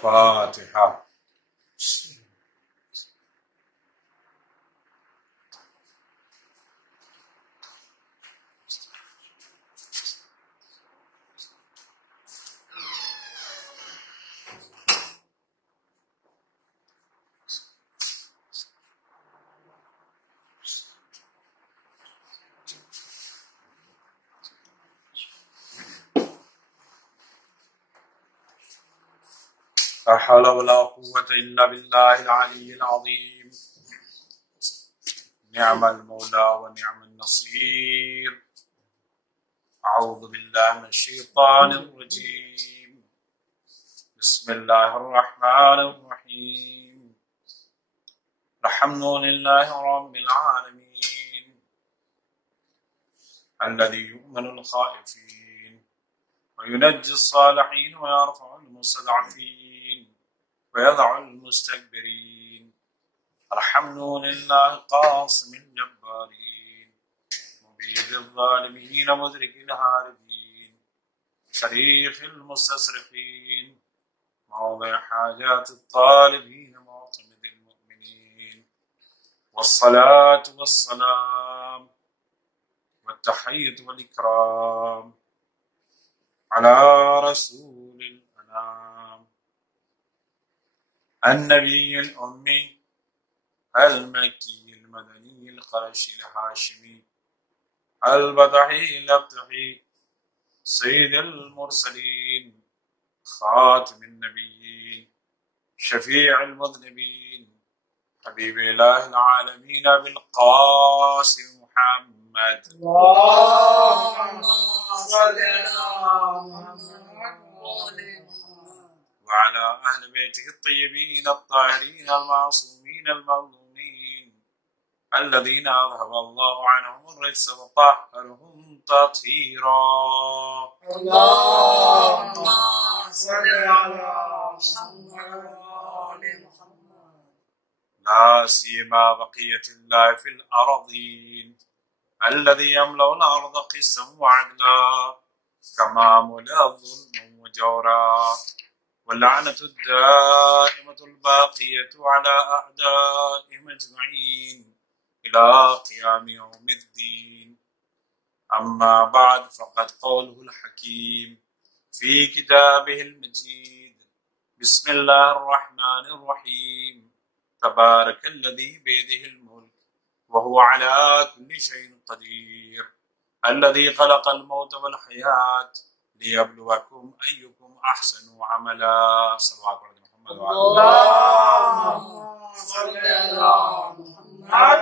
فاتحہ. لا حول ولا قوة إلا بالله العلي العظيم. نعم المولى ونعم النصير. أعوذ بالله من الشيطان الرجيم. بسم الله الرحمن الرحيم. الحمد لله رب العالمين الذي يؤمن الخائفين وينجي الصالحين ويرفع المستضعفين ويضع المستكبرين. الحمد لله قاصم الجبارين مبيد الظالمين مدرك الهاربين شريف المستصرخين موضع حاجات الطالبين معتمد المؤمنين. والصلاة والسلام والتحية والإكرام على رسول الأنام النبي الأمي المكي المدني القرشي الهاشمي البدحي الأبتحي سيد المرسلين خاتم النبيين شفيع المذنبين حبيب إله العالمين بالقاسم محمد. اللهم صل على محمد وعلى أهل بيته الطيبين الطاهرين المعصومين المظلومين الذين أذهب الله عنهم الرجس وطهرهم تطهيرا. اللهم صل على محمد لا سيما بقية الله في الأرضين الذي يملأ الأرض قسطا وعدلا كما ملأ ظلما وجورا. واللعنة الدائمة الباقية على أعدائهم أجمعين إلى قيام يوم الدين. أما بعد فقد قوله الحكيم في كتابه المجيد. بسم الله الرحمن الرحيم. تبارك الذي بيده الملك وهو على كل شيء قدير الذي خلق الموت والحياة ليبلوكم أيكم أحسن عملا. صلوات محمد وعلى اللهم صل على محمد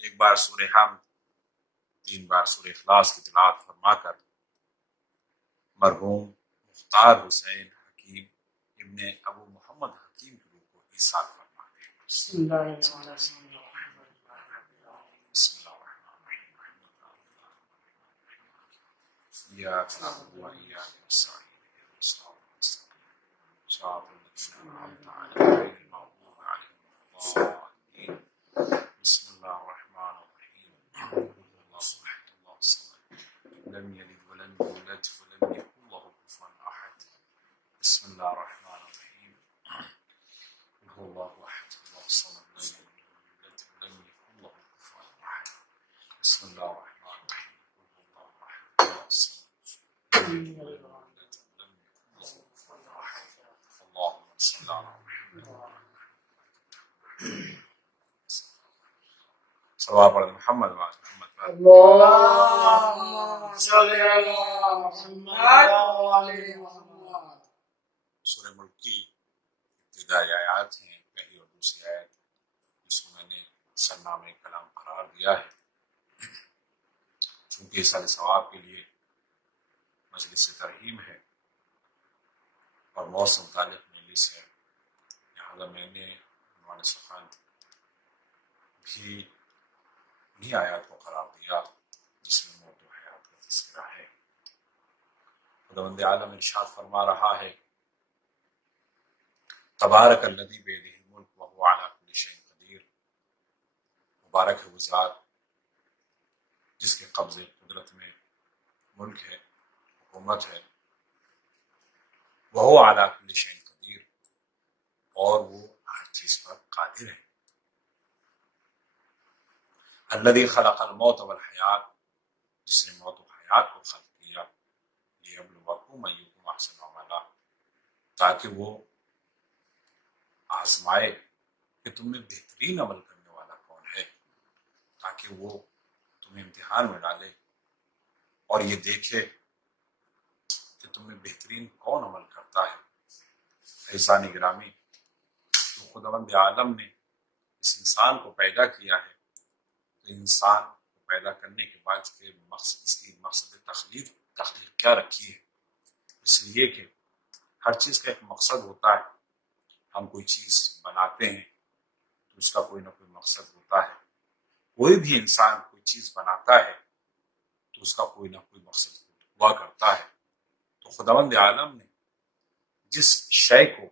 ایک بار سورہ حمد 3 بار سورہ اخلاص کی تلاوت فرما کر مرحوم مختار حسین حکیم ابن ابو محمد حکیم کی روح کو ایثار فرما دیں. بسم اللہ الرحمن الرحیم. بسم اللہ الرحمن الرحیم. إياك نعبد وإياك نستعين اهدنا الصراط المستقيم صراط الذين أنعمت عليهم غير المغضوب عليهم ولا الضالين. بسم الله الرحمن الرحيم. الله أحد الله الصمد لم يلد ولم يولد ولم يكن له كفوا أحد. بسم الله الرحمن الرحيم. هو الله أحد الله الصمد لم يلد ولم يكن له كفوا أحد. بسم الله الرحمن الرحيم. هو الله أحد الله الصمد لم يلد ولم يكن له كفوا أحد. اللهم صل على محمد. صلوات على محمد وعلى محمد. اللهم صل على محمد وعلى محمد. سورہ ملک کی ابتدائی آیات ہیں، پہلی اور دوسری آیت جس کو میں نے سرنامہ کلام قرار دیا ہے. چونکہ سال ثواب کے لیے مجلس ترحیم ہے اور موسم متعلق مجلس ہے، لہٰذا میں نے عنوان سخن بھی انہی آیات کو قرار دیا جس میں موت و حیات کا تذکرہ ہے. خداوند عالم ارشاد فرما رہا ہے تبارک الذی بیدہ الملک وہو علی کل شیء قدیر. مبارک ہے وہ ذات جس کے قبضے قدرت میں ملک ہے، حکومت ہے وہو علی کل شیء قدیر، اور وہ ہر چیز پر قادر ہے۔ الذی خلق الموت والحیات، جس نے موت و حیات کو خلق کیا، لیبلوکم ایکم احسن عملا، تاکہ وہ آزمائے کہ تم میں بہترین عمل کرنے والا کون ہے، تاکہ وہ تمہیں امتحان میں ڈالے اور یہ دیکھے کہ تم میں بہترین کون عمل کرتا ہے۔ عزیزان گرامی، تو خداوند عالم نے اس انسان کو پیدا کیا ہے، تو انسان کو پیدا کرنے کے بعد اس کی مقصد تخلیق کیا رکھی ہے؟ اس لیے کہ ہر چیز کا ایک مقصد ہوتا ہے۔ ہم کوئی چیز بناتے ہیں تو اس کا کوئی نہ کوئی مقصد ہوتا ہے، کوئی بھی انسان کوئی چیز بناتا ہے تو اس کا کوئی نہ کوئی مقصد ہوا کرتا ہے۔ تو خداوند عالم نے جس شے کو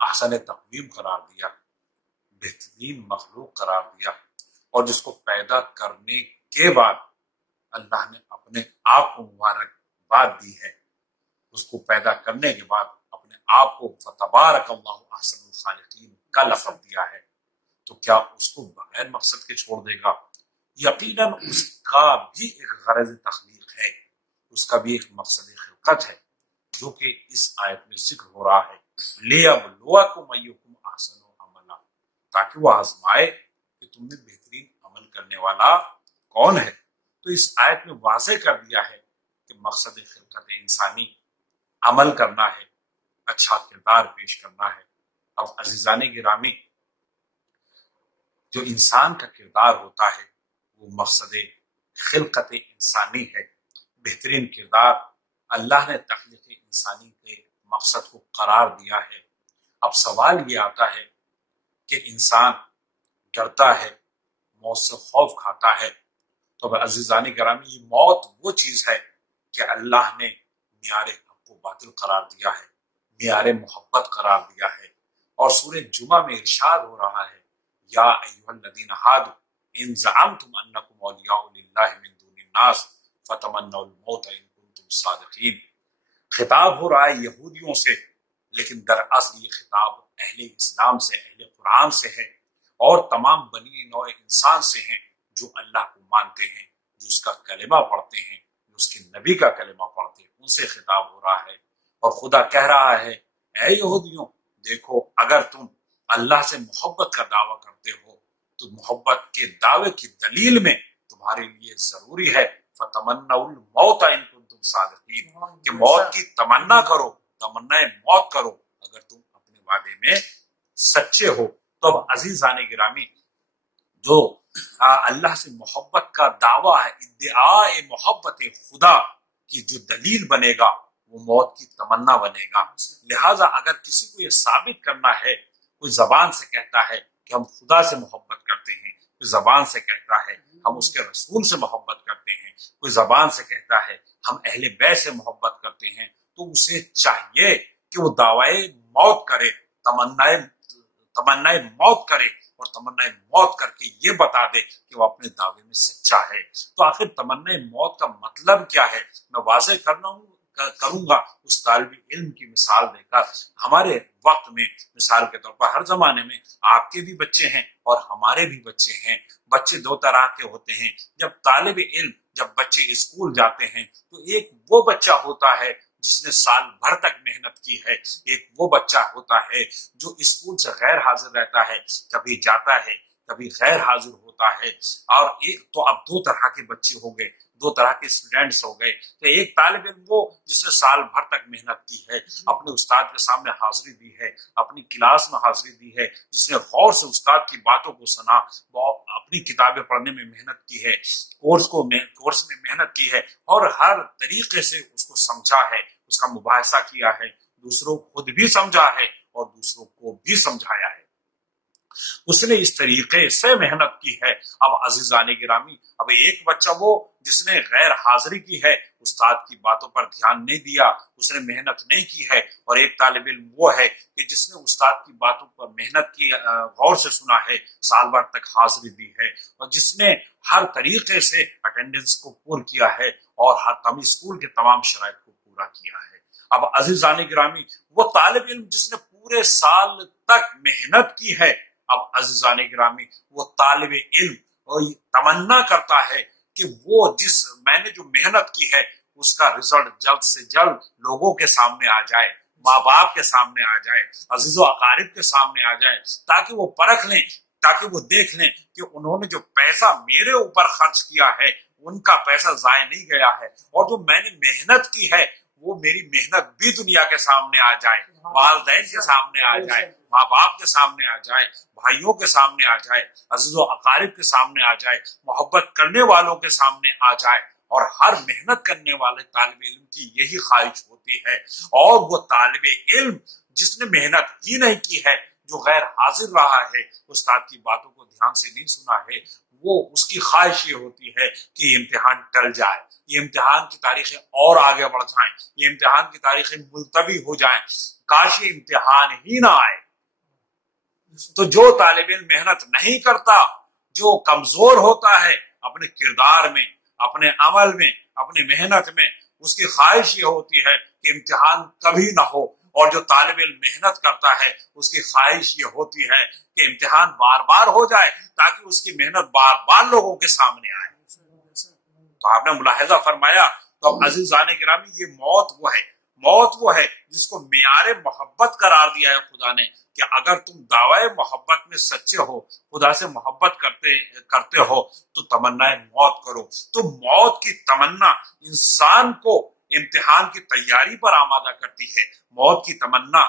احسن تقویم قرار دیا، بہترین مخلوق قرار دیا، اور جس کو پیدا کرنے کے بعد اللہ نے اپنے آپ کو مبارکباد دی ہے، اس کو پیدا کرنے کے بعد اپنے آپ کو فتبارک اللہ احسن الخالقین کا لقب دیا ہے، تو کیا اس کو بغیر مقصد کے چھوڑ دے گا؟ یقیناً اس کا بھی ایک غرض تخلیق ہے، اس کا بھی ایک مقصد خلقت ہے، جو کہ اس آیت میں ذکر ہو رہا ہے، لیبلوکم ایکم احسن عملا، تاکہ وہ آزمائے کہ تم میں بہترین عمل کرنے والا کون ہے۔ تو اس آیت میں واضح کر دیا ہے کہ مقصد خلقت انسانی عمل کرنا ہے، اچھا کردار پیش کرنا ہے۔ اب عزیزان گرامی، جو انسان کا کردار ہوتا ہے وہ مقصد خلقت انسانی ہے، بہترین کردار اللہ نے تخلیق انسانی کے مقصد کو قرار دیا ہے۔ اب سوال یہ آتا ہے کہ انسان ڈرتا ہے، موت سے خوف کھاتا ہے، تو عزیزان گرامی یہ موت وہ چیز ہے کہ اللہ نے معیار حق کو باطل قرار دیا ہے، معیار محبت قرار دیا ہے، اور سورہ جمعہ میں ارشاد ہو رہا ہے، یا ایھا الذین ھادوا ان زعمتم انکم اولیاء للہ من دون الناس فتمنوا الموت ان کنتم صادقین۔ خطاب ہو رہا ہے یہودیوں سے، لیکن دراصل یہ خطاب اہل اسلام سے، اہل قرآن سے ہے، اور تمام بنی نوع انسان سے ہیں جو اللہ کو مانتے ہیں، جو اس کا کلمہ پڑھتے ہیں، جو اس کے نبی کا کلمہ پڑھتے ہیں، ان سے خطاب ہو رہا ہے۔ اور خدا کہہ رہا ہے، اے یہودیوں، دیکھو اگر تم اللہ سے محبت کا دعویٰ کرتے ہو تو محبت کے دعوے کی دلیل میں تمہارے لیے ضروری ہے فتمنوا الموت ان کنتم صادقین، کہ موت کی تمنا کرو، تمنا موت کرو اگر تم اپنے وعدے میں سچے ہو۔ تو اب عزیزان گرامی، جو اللہ سے محبت کا دعویٰ ہے، ادعاء محبت خدا کی جو دلیل بنے گا وہ موت کی تمنا بنے گا۔ لہٰذا اگر کسی کو یہ ثابت کرنا ہے، کوئی زبان سے کہتا ہے کہ ہم خدا سے محبت کرتے ہیں، کوئی زبان سے کہتا ہے ہم اس کے رسول سے محبت کرتے ہیں، کوئی زبان سے کہتا ہے ہم اہل بیت سے محبت کرتے ہیں، تو اسے چاہیے کہ وہ دعوی موت کرے، تمنا موت کرے، اور تمنا موت کر کے یہ بتا دے کہ وہ اپنے دعوے میں سچا ہے۔ تو آخر تمنا موت کا مطلب کیا ہے، میں واضح کروں گا اس طالب علم کی مثال دے کر۔ ہمارے وقت میں مثال کے طور پر ہر زمانے میں آپ کے بھی بچے ہیں اور ہمارے بھی بچے ہیں۔ بچے دو طرح کے ہوتے ہیں۔ جب بچے اسکول جاتے ہیں تو ایک وہ بچہ ہوتا ہے جس نے سال بھر تک محنت کی ہے، ایک وہ بچہ ہوتا ہے جو اسکول سے غیر حاضر رہتا ہے، کبھی جاتا ہے کبھی غیر حاضر ہوتا ہے۔ اور ایک تو اب دو طرح کے بچے ہو گئے، دو طرح کے اسٹوڈینٹس ہو گئے۔ تو ایک طالب علم وہ جس نے سال بھر تک محنت کی ہے، اپنے استاد کے سامنے حاضری دی ہے، اپنی کلاس میں حاضری دی ہے، جس نے غور سے استاد کی باتوں کو سنا، وہ اپنی کتابیں پڑھنے میں محنت کی ہے، کورس میں محنت کی ہے، اور ہر طریقے سے اس کو سمجھا ہے، اس کا مباحثہ کیا ہے، دوسروں کو خود بھی سمجھا ہے اور دوسروں کو بھی سمجھایا ہے۔ اس نے اس طریقے سے محنت کی ہے۔ اب عزیزان گرامی، اب ایک بچہ وہ جس نے غیر حاضری کی ہے، استاد کی باتوں پر دھیان نہیں دیا، اس نے محنت نہیں کی ہے، اور ایک طالب علم وہ ہے کہ جس نے استاد کی باتوں پر محنت کی، غور سے سنا ہے، سال بھر تک حاضری دی ہے، اور جس نے ہر طریقے سے اٹینڈنس کو پور کیا ہے اور ہر اسکول کے تمام شرائط کو پورا کیا ہے۔ اب عزیزان گرامی، وہ طالب علم جس نے پورے سال تک محنت کی ہے، اب عزیزان گرامی وہ طالب علم تمنا کرتا ہے کہ وہ میں نے جو محنت کی ہے اس کا رزلٹ جلد سے جلد لوگوں کے سامنے آ جائے، ماں باپ کے سامنے آ جائے، عزیز و اقارب کے سامنے آ جائے، تاکہ وہ پرکھ لیں، تاکہ وہ دیکھ لیں کہ انہوں نے جو پیسہ میرے اوپر خرچ کیا ہے ان کا پیسہ ضائع نہیں گیا ہے، اور جو میں نے محنت کی ہے وہ میری محنت بھی دنیا کے سامنے آ جائے، والدین کے سامنے آ جائے، ماں باپ کے سامنے آ جائے، بھائیوں کے سامنے آ جائے، عزیز و اقارب کے سامنے آ جائے، محبت کرنے والوں کے سامنے آ جائے۔ اور ہر محنت کرنے والے طالب علم کی یہی خواہش ہوتی ہے، اور وہ طالب علم جس نے محنت ہی نہیں کی ہے، جو غیر حاضر رہا ہے، استاد کی باتوں کو دھیان سے نہیں سنا ہے، وہ اس کی خواہش یہ ہوتی ہے کہ یہ امتحان ٹل جائے، یہ امتحان کی تاریخیں اور آگے بڑھ جائیں، یہ امتحان کی تاریخیں ملتوی ہو جائیں، کاش یہ امتحان ہی نہ آئے۔ تو جو طالب علم محنت نہیں کرتا، جو کمزور ہوتا ہے اپنے کردار میں، اپنے عمل میں، اپنے محنت میں، اس کی خواہش یہ ہوتی ہے کہ امتحان کبھی نہ ہو، اور جو طالب علم محنت کرتا ہے اس کی خواہش یہ ہوتی ہے کہ امتحان بار بار ہو جائے تاکہ اس کی محنت بار بار لوگوں کے سامنے آئے۔ تو آپ نے ملاحظہ فرمایا، تو عزیزان گرامی یہ موت وہ ہے جس کو معیار محبت قرار دیا ہے خدا نے، کہ اگر تم دعوی محبت میں سچے ہو، خدا سے محبت کرتے ہو تو تمنا موت کرو۔ تو موت کی تمنا انسان کو امتحان کی تیاری پر آمادہ کرتی ہے۔ موت کی تمنا،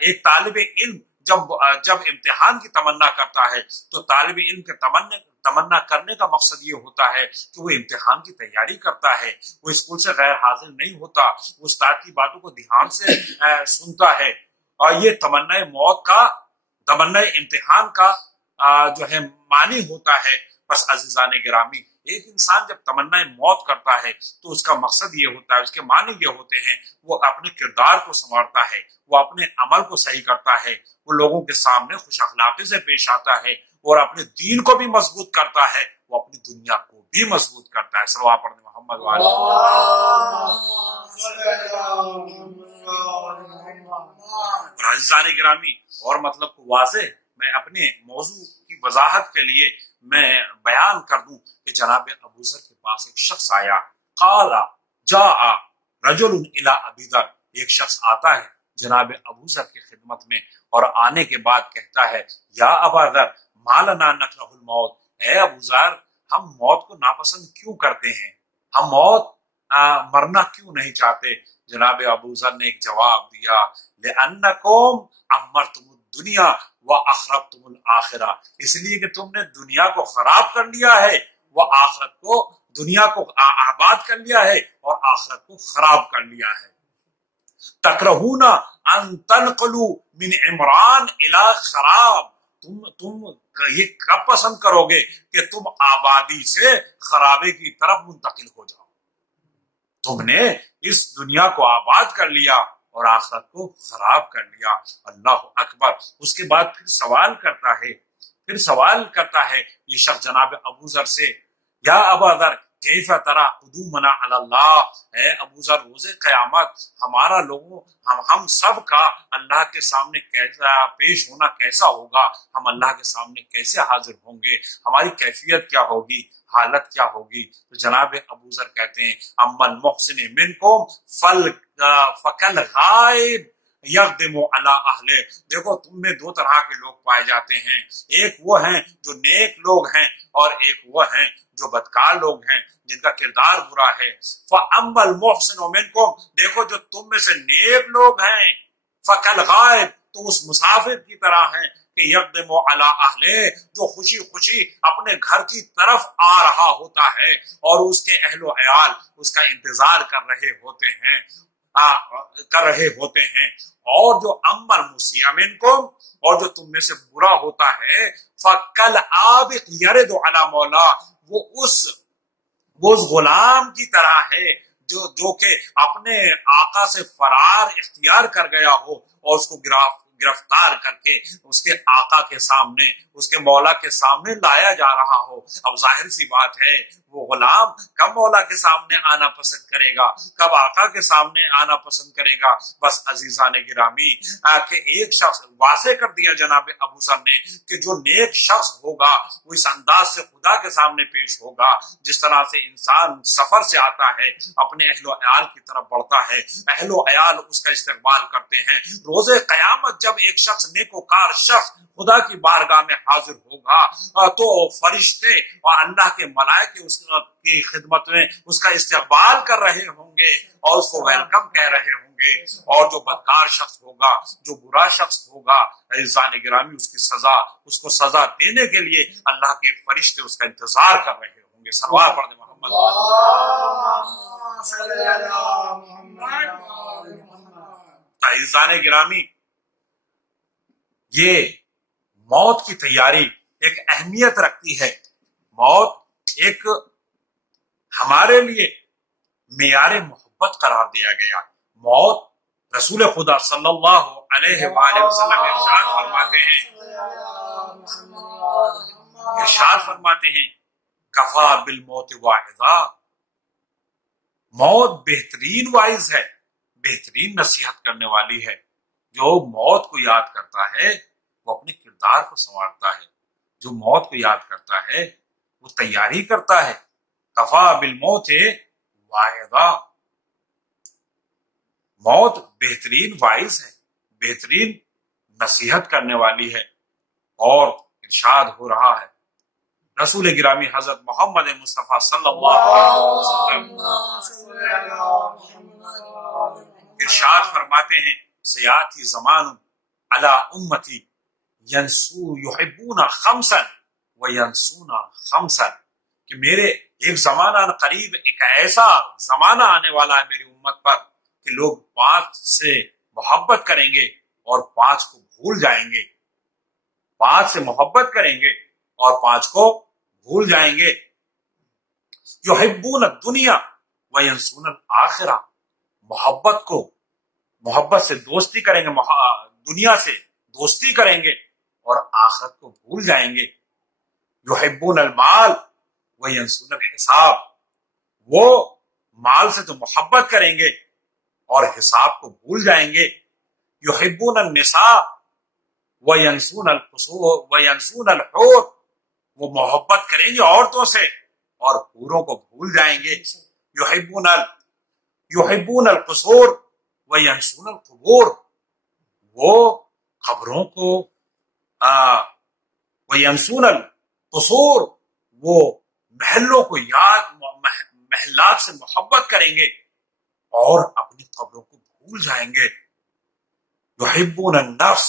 ایک طالب علم جب امتحان کی تمنا کرتا ہے تو طالب علم کے تمنا کرنے کا مقصد یہ ہوتا ہے کہ وہ امتحان کی تیاری کرتا ہے، وہ اسکول سے غیر حاضر نہیں ہوتا، وہ استاد کی باتوں کو دھیان سے سنتا ہے، اور یہ تمنا موت کا، تمنا امتحان کا جو ہے معنی ہوتا ہے۔ بس عزیزان گرامی، ایک انسان جب تمنا موت کرتا ہے تو اس کا مقصد یہ ہوتا ہے، اس کے معنی یہ ہوتے ہیں، وہ اپنے کردار کو سنوارتا ہے، وہ اپنے عمل کو صحیح کرتا ہے، وہ لوگوں کے سامنے خوش اخلاقی سے پیش آتا ہے، اور اپنے دین کو بھی مضبوط کرتا ہے، وہ اپنی دنیا کو بھی مضبوط کرتا ہے۔ صلوات پڑھیں محمد والے۔ عزیزان گرامی، اور مطلب کو واضح میں اپنے موضوع کی وضاحت کے لیے میں بیان کر دوں کہ جناب ابو ذر کے پاس ایک شخص آیا، قال جاء رجل الى ابی ذر، ایک شخص آتا ہے جناب ابو ذر کی خدمت میں، اور آنے کے بعد کہتا ہے، یا ابا ذر ما لنا نکرہ الموت، اے ابو ذر ہم موت کو ناپسند کیوں کرتے ہیں، ہم موت مرنا کیوں نہیں چاہتے؟ جناب ابو ذر نے ایک جواب دیا، لأنکم عمرتم الدنیا وَأَخْرَبْتُمُ الْآخِرَةَ، اس لیے کہ تم نے دنیا کو خراب کر لیا ہے، وہ آخرت کو، دنیا کو آباد کر لیا ہے اور آخرت کو خراب کر لیا ہے۔ تکرہون ان تنقلوا من عمران الی خراب، تم یہ کب پسند کرو گے کہ تم آبادی سے خرابے کی طرف منتقل ہو جاؤ؟ تم نے اس دنیا کو آباد کر لیا اور آخرت کو خراب کر لیا۔ اللہ اکبر۔ اس کے بعد پھر سوال کرتا ہے یہ شخص جناب ابو ذر سے، یا ابا ذر کیف ترى قدومنا علی اللہ، اے ابو ذر روز قیامت ہمارا لوگوں ہم سب کا اللہ کے سامنے کیسا پیش ہونا کیسا ہوگا، ہم اللہ کے سامنے کیسے حاضر ہوں گے، ہماری کیفیت کیا ہوگی، حالت کیا ہوگی؟ تو جناب ابو ذر کہتے ہیں، اما المحسن منکم فکل غائب یقدم علی اہلہ، دیکھو تم میں دو طرح کے لوگ پائے جاتے ہیں، ایک وہ ہیں جو نیک لوگ ہیں اور ایک وہ ہیں جو بدکار لوگ ہیں جن کا کردار برا ہے۔ فاما المحسن منکم، دیکھو جو تم میں سے نیک لوگ ہیں، فکل غائب، تو اس مسافر کی طرح ہیں کہ یقدم علی اہلہ، جو خوشی خوشی اپنے گھر کی طرف آ رہا ہوتا ہے اور اس کے اہل و عیال اس کا انتظار کر رہے ہوتے ہیں، اور جو امر مسیء منکم، اور جو تم میں سے برا ہوتا ہے، فکل عابق یرد علی مولا، وہ اس غلام کی طرح ہے جو کہ اپنے آقا سے فرار اختیار کر گیا ہو اور اس کو گرفتار کر کے اس کے آقا کے سامنے، اس کے مولا کے سامنے لایا جا رہا ہو۔ اب ظاہر سی بات ہے وہ غلام کب مولا کے سامنے آنا پسند کرے گا، کب آقا کے سامنے آنا پسند کرے گا؟ بس عزیزان گرامی کہ ایک شخص واضح کر دیا جناب ابو ذر نے کہ جو نیک شخص ہوگا وہ اس انداز سے خدا کے سامنے پیش ہوگا جس طرح سے انسان سفر سے آتا ہے، اپنے اہل و عیال کی طرف بڑھتا ہے، اہل و عیال اس کا استقبال کرتے ہیں۔ روز قیامت جب ایک شخص نیکوکار شخص خدا کی بارگاہ میں حاضر ہوگا تو فرشتے اور اللہ کے ملائکے اس کی خدمت میں اس کا استقبال کر رہے ہوں گے اور اس کو ویلکم کہہ رہے ہوں گے، اور جو بدکار شخص ہوگا، جو برا شخص ہوگا، عزیزان گرامی اس کو سزا دینے کے لیے اللہ کے فرشتے اس کا انتظار کر رہے ہوں گے۔ صلوات پڑھ دیں محمد۔ عزیزان گرامی، یہ موت کی تیاری ایک اہمیت رکھتی ہے۔ موت ایک ہمارے لیے معیار محبت قرار دیا گیا۔ موت رسول خدا صلی اللہ علیہ وآلہ وسلم ارشاد فرماتے ہیں کفا بالموت واعظا، موت بہترین واعظ ہے، بہترین نصیحت کرنے والی ہے۔ جو موت کو یاد کرتا ہے وہ اپنے کردار کو سنوارتا ہے، جو موت کو یاد کرتا ہے وہ تیاری کرتا ہے۔ کفا بالموت واعظا، موت بہترین واعظ ہے، بہترین نصیحت کرنے والی ہے۔ اور ارشاد ہو رہا ہے رسول گرامی حضرت محمد مصطفیٰ صلی اللہ علیہ وسلم ارشاد فرماتے ہیں سیاتی زمان علی امتی یحبون خمسا وینسون خمسا، کہ میرے ایک زمانہ قریب ایک ایسا زمانہ آنے والا ہے میری امت پر کہ لوگ 5 سے محبت کریں گے اور 5 کو بھول جائیں گے، 5 سے محبت کریں گے اور 5 کو بھول جائیں گے۔ یحبون الدنیا وینسون الآخرہ، محبت سے دوستی کریں گے، دنیا سے دوستی کریں گے اور آخرت کو بھول جائیں گے۔ یحبون المال وینسون الحساب، وہ مال سے تو محبت کریں گے اور حساب کو بھول جائیں گے۔ یحبون النساء وینسون القصور وینسون الحور، وہ محبت کریں گے عورتوں سے اور حوروں کو بھول جائیں گے۔ یحبون القصور وینسون القبور، وہ قبروں کو وینسون القصور، وہ محلوں کو محلات سے محبت کریں گے اور اپنی قبروں کو بھول جائیں گے۔ یحبون النفس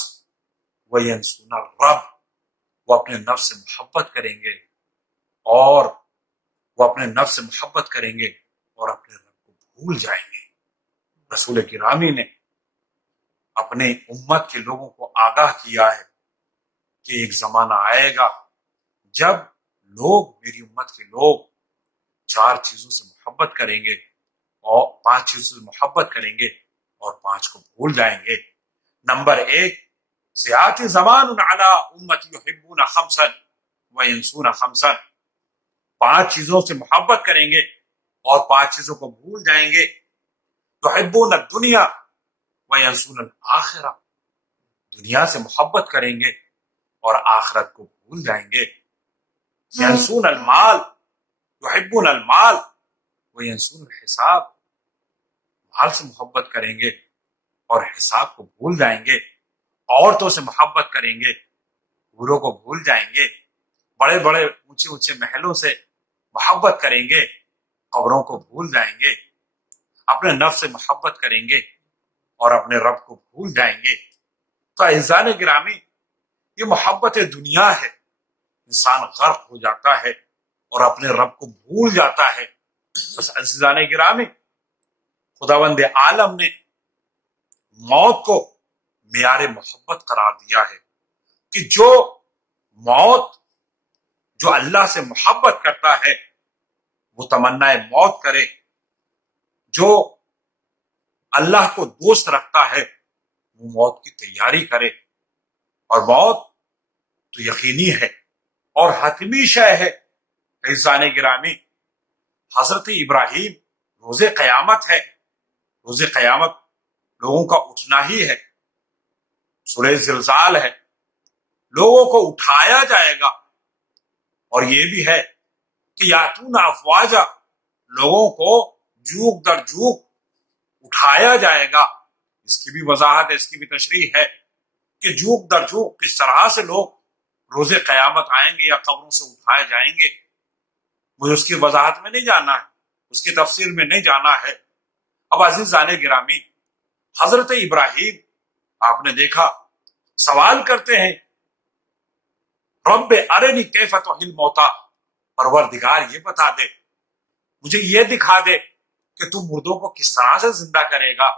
وینسون الرب، وہ اپنے نفس سے محبت کریں گے اور اپنے رب کو بھول جائیں گے۔ رسول گرامی نے اپنے امت کے لوگوں کو آگاہ کیا ہے کہ ایک زمانہ آئے گا جب میری امت کے لوگ 4 چیزوں سے محبت کریں گے اور 5 چیزوں سے محبت کریں گے اور 5 کو بھول جائیں گے۔ نمبر 1، سیاتی زمان علی امتی یحبون خمسا وینسون خمسا، 5 چیزوں سے محبت کریں گے اور 5 چیزوں کو بھول جائیں گے۔ یحبون الدنیا وینسون الآخرہ، دنیا سے محبت کریں گے اور آخرت کو بھول جائیں گے۔ ینسون المال، یحبون المال وینسون الحساب، مال سے محبت کریں گے اور حساب کو بھول جائیں گے۔ عورتوں سے محبت کریں گے، حوروں کو بھول جائیں گے۔ بڑے بڑے اونچے اونچے محلوں سے محبت کریں گے، قبروں کو بھول جائیں گے۔ اپنے نفس سے محبت کریں گے اور اپنے رب کو بھول جائیں گے۔ تو اعزان گرامی، یہ محبت دنیا ہے، انسان غرق ہو جاتا ہے اور اپنے رب کو بھول جاتا ہے۔ بس عزیزان گرامی، خداوند عالم نے موت کو معیار محبت قرار دیا ہے کہ جو اللہ سے محبت کرتا ہے وہ تمنا موت کرے، جو اللہ کو دوست رکھتا ہے وہ موت کی تیاری کرے۔ اور موت تو یقینی ہے اور حتمی شے ہے۔ عزیزان گرامی، حضرت ابراہیم روز قیامت ہے، روز قیامت لوگوں کا اٹھنا ہی ہے، سورہ زلزال ہے، لوگوں کو اٹھایا جائے گا، اور یہ بھی ہے کہ یاتون افواجا، لوگوں کو جوک در جوک اٹھایا جائے گا۔ اس کی بھی وضاحت ہے، اس کی بھی تشریح ہے کہ جوک در جوک کس طرح سے لوگ روز قیامت آئیں گے یا قبروں سے اٹھائے جائیں گے۔ مجھے اس کی وضاحت میں نہیں جانا ہے، اس کی تفسیر میں نہیں جانا ہے۔ اب عزیزان گرامی، حضرت ابراہیم آپ نے دیکھا سوال کرتے ہیں، رب ارنی کیف تحیی الموتی، پروردگار یہ بتا دے، مجھے یہ دکھا دے کہ تو مردوں کو کس طرح سے زندہ کرے گا۔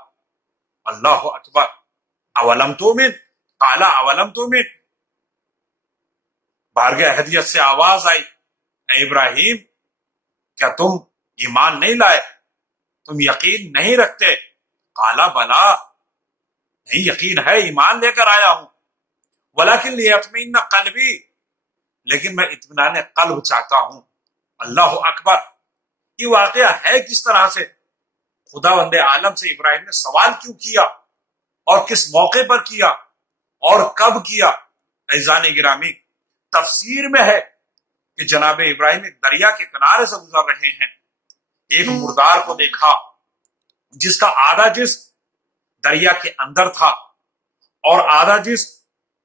اللہ اکبر، اولم تؤمن، قال اولم تؤمن، بارگاہ احدیت سے آواز آئی، اے ابراہیم کیا تم ایمان نہیں لائے، تم یقین نہیں رکھتے؟ قال بلا، نہیں یقین ہے، ایمان لے کر آیا ہوں، ولکن لیطمئن قلبی، لیکن میں اطمینان قلب چاہتا ہوں۔ اللہ اکبر، یہ واقعہ ہے کس طرح سے، خداوند عالم سے ابراہیم نے سوال کیوں کیا اور کس موقع پر کیا اور کب کیا؟ عزیزان گرامی، تفسیر میں ہے کہ جناب ابراہیم ایک دریا کے کنارے سے گزر رہے ہیں، ایک مردار کو دیکھا جس کا آدھا جسم دریا کے اندر تھا اور آدھا جسم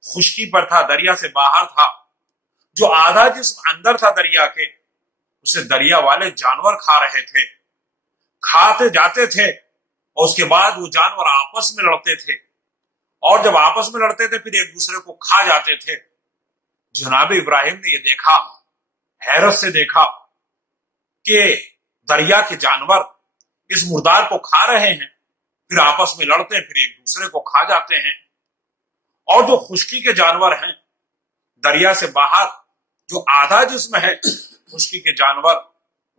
خشکی پر تھا، دریا سے باہر تھا۔ جو آدھا جسم اندر تھا دریا کے، اسے دریا والے جانور کھا رہے تھے، کھاتے جاتے تھے، اور اس کے بعد وہ جانور آپس میں لڑتے تھے، اور جب آپس میں لڑتے تھے پھر ایک دوسرے کو کھا جاتے تھے۔ جناب ابراہیم نے یہ دیکھا، حیرت سے دیکھا کہ دریا کے جانور اس مردار کو کھا رہے ہیں، پھر آپس میں لڑتے ہیں، پھر ایک دوسرے کو کھا جاتے ہیں، اور جو خشکی کے جانور ہیں دریا سے باہر، جو آدھا جسم ہے خشکی کے جانور،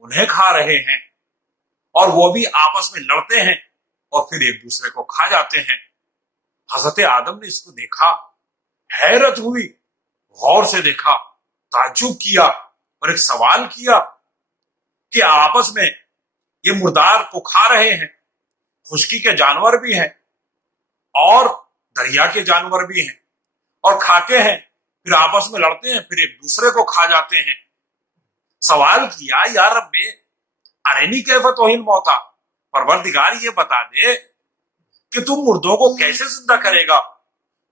انہیں کھا رہے ہیں، اور وہ بھی آپس میں لڑتے ہیں اور پھر ایک دوسرے کو کھا جاتے ہیں۔ حضرت آدم نے اس کو دیکھا، حیرت ہوئی، غور سے دیکھا، تعجب کیا اور ایک سوال کیا کہ آپس میں یہ مردار کو کھا رہے ہیں، خشکی کے جانور بھی ہیں اور دریا کے جانور بھی ہیں، اور کھاتے ہیں، پھر آپس میں لڑتے ہیں، پھر ایک دوسرے کو کھا جاتے ہیں۔ سوال کیا، یا رب ارنی کیف تحیی الموتی، پروردگار یہ بتا دے کہ تم مردوں کو کیسے زندہ کرے گا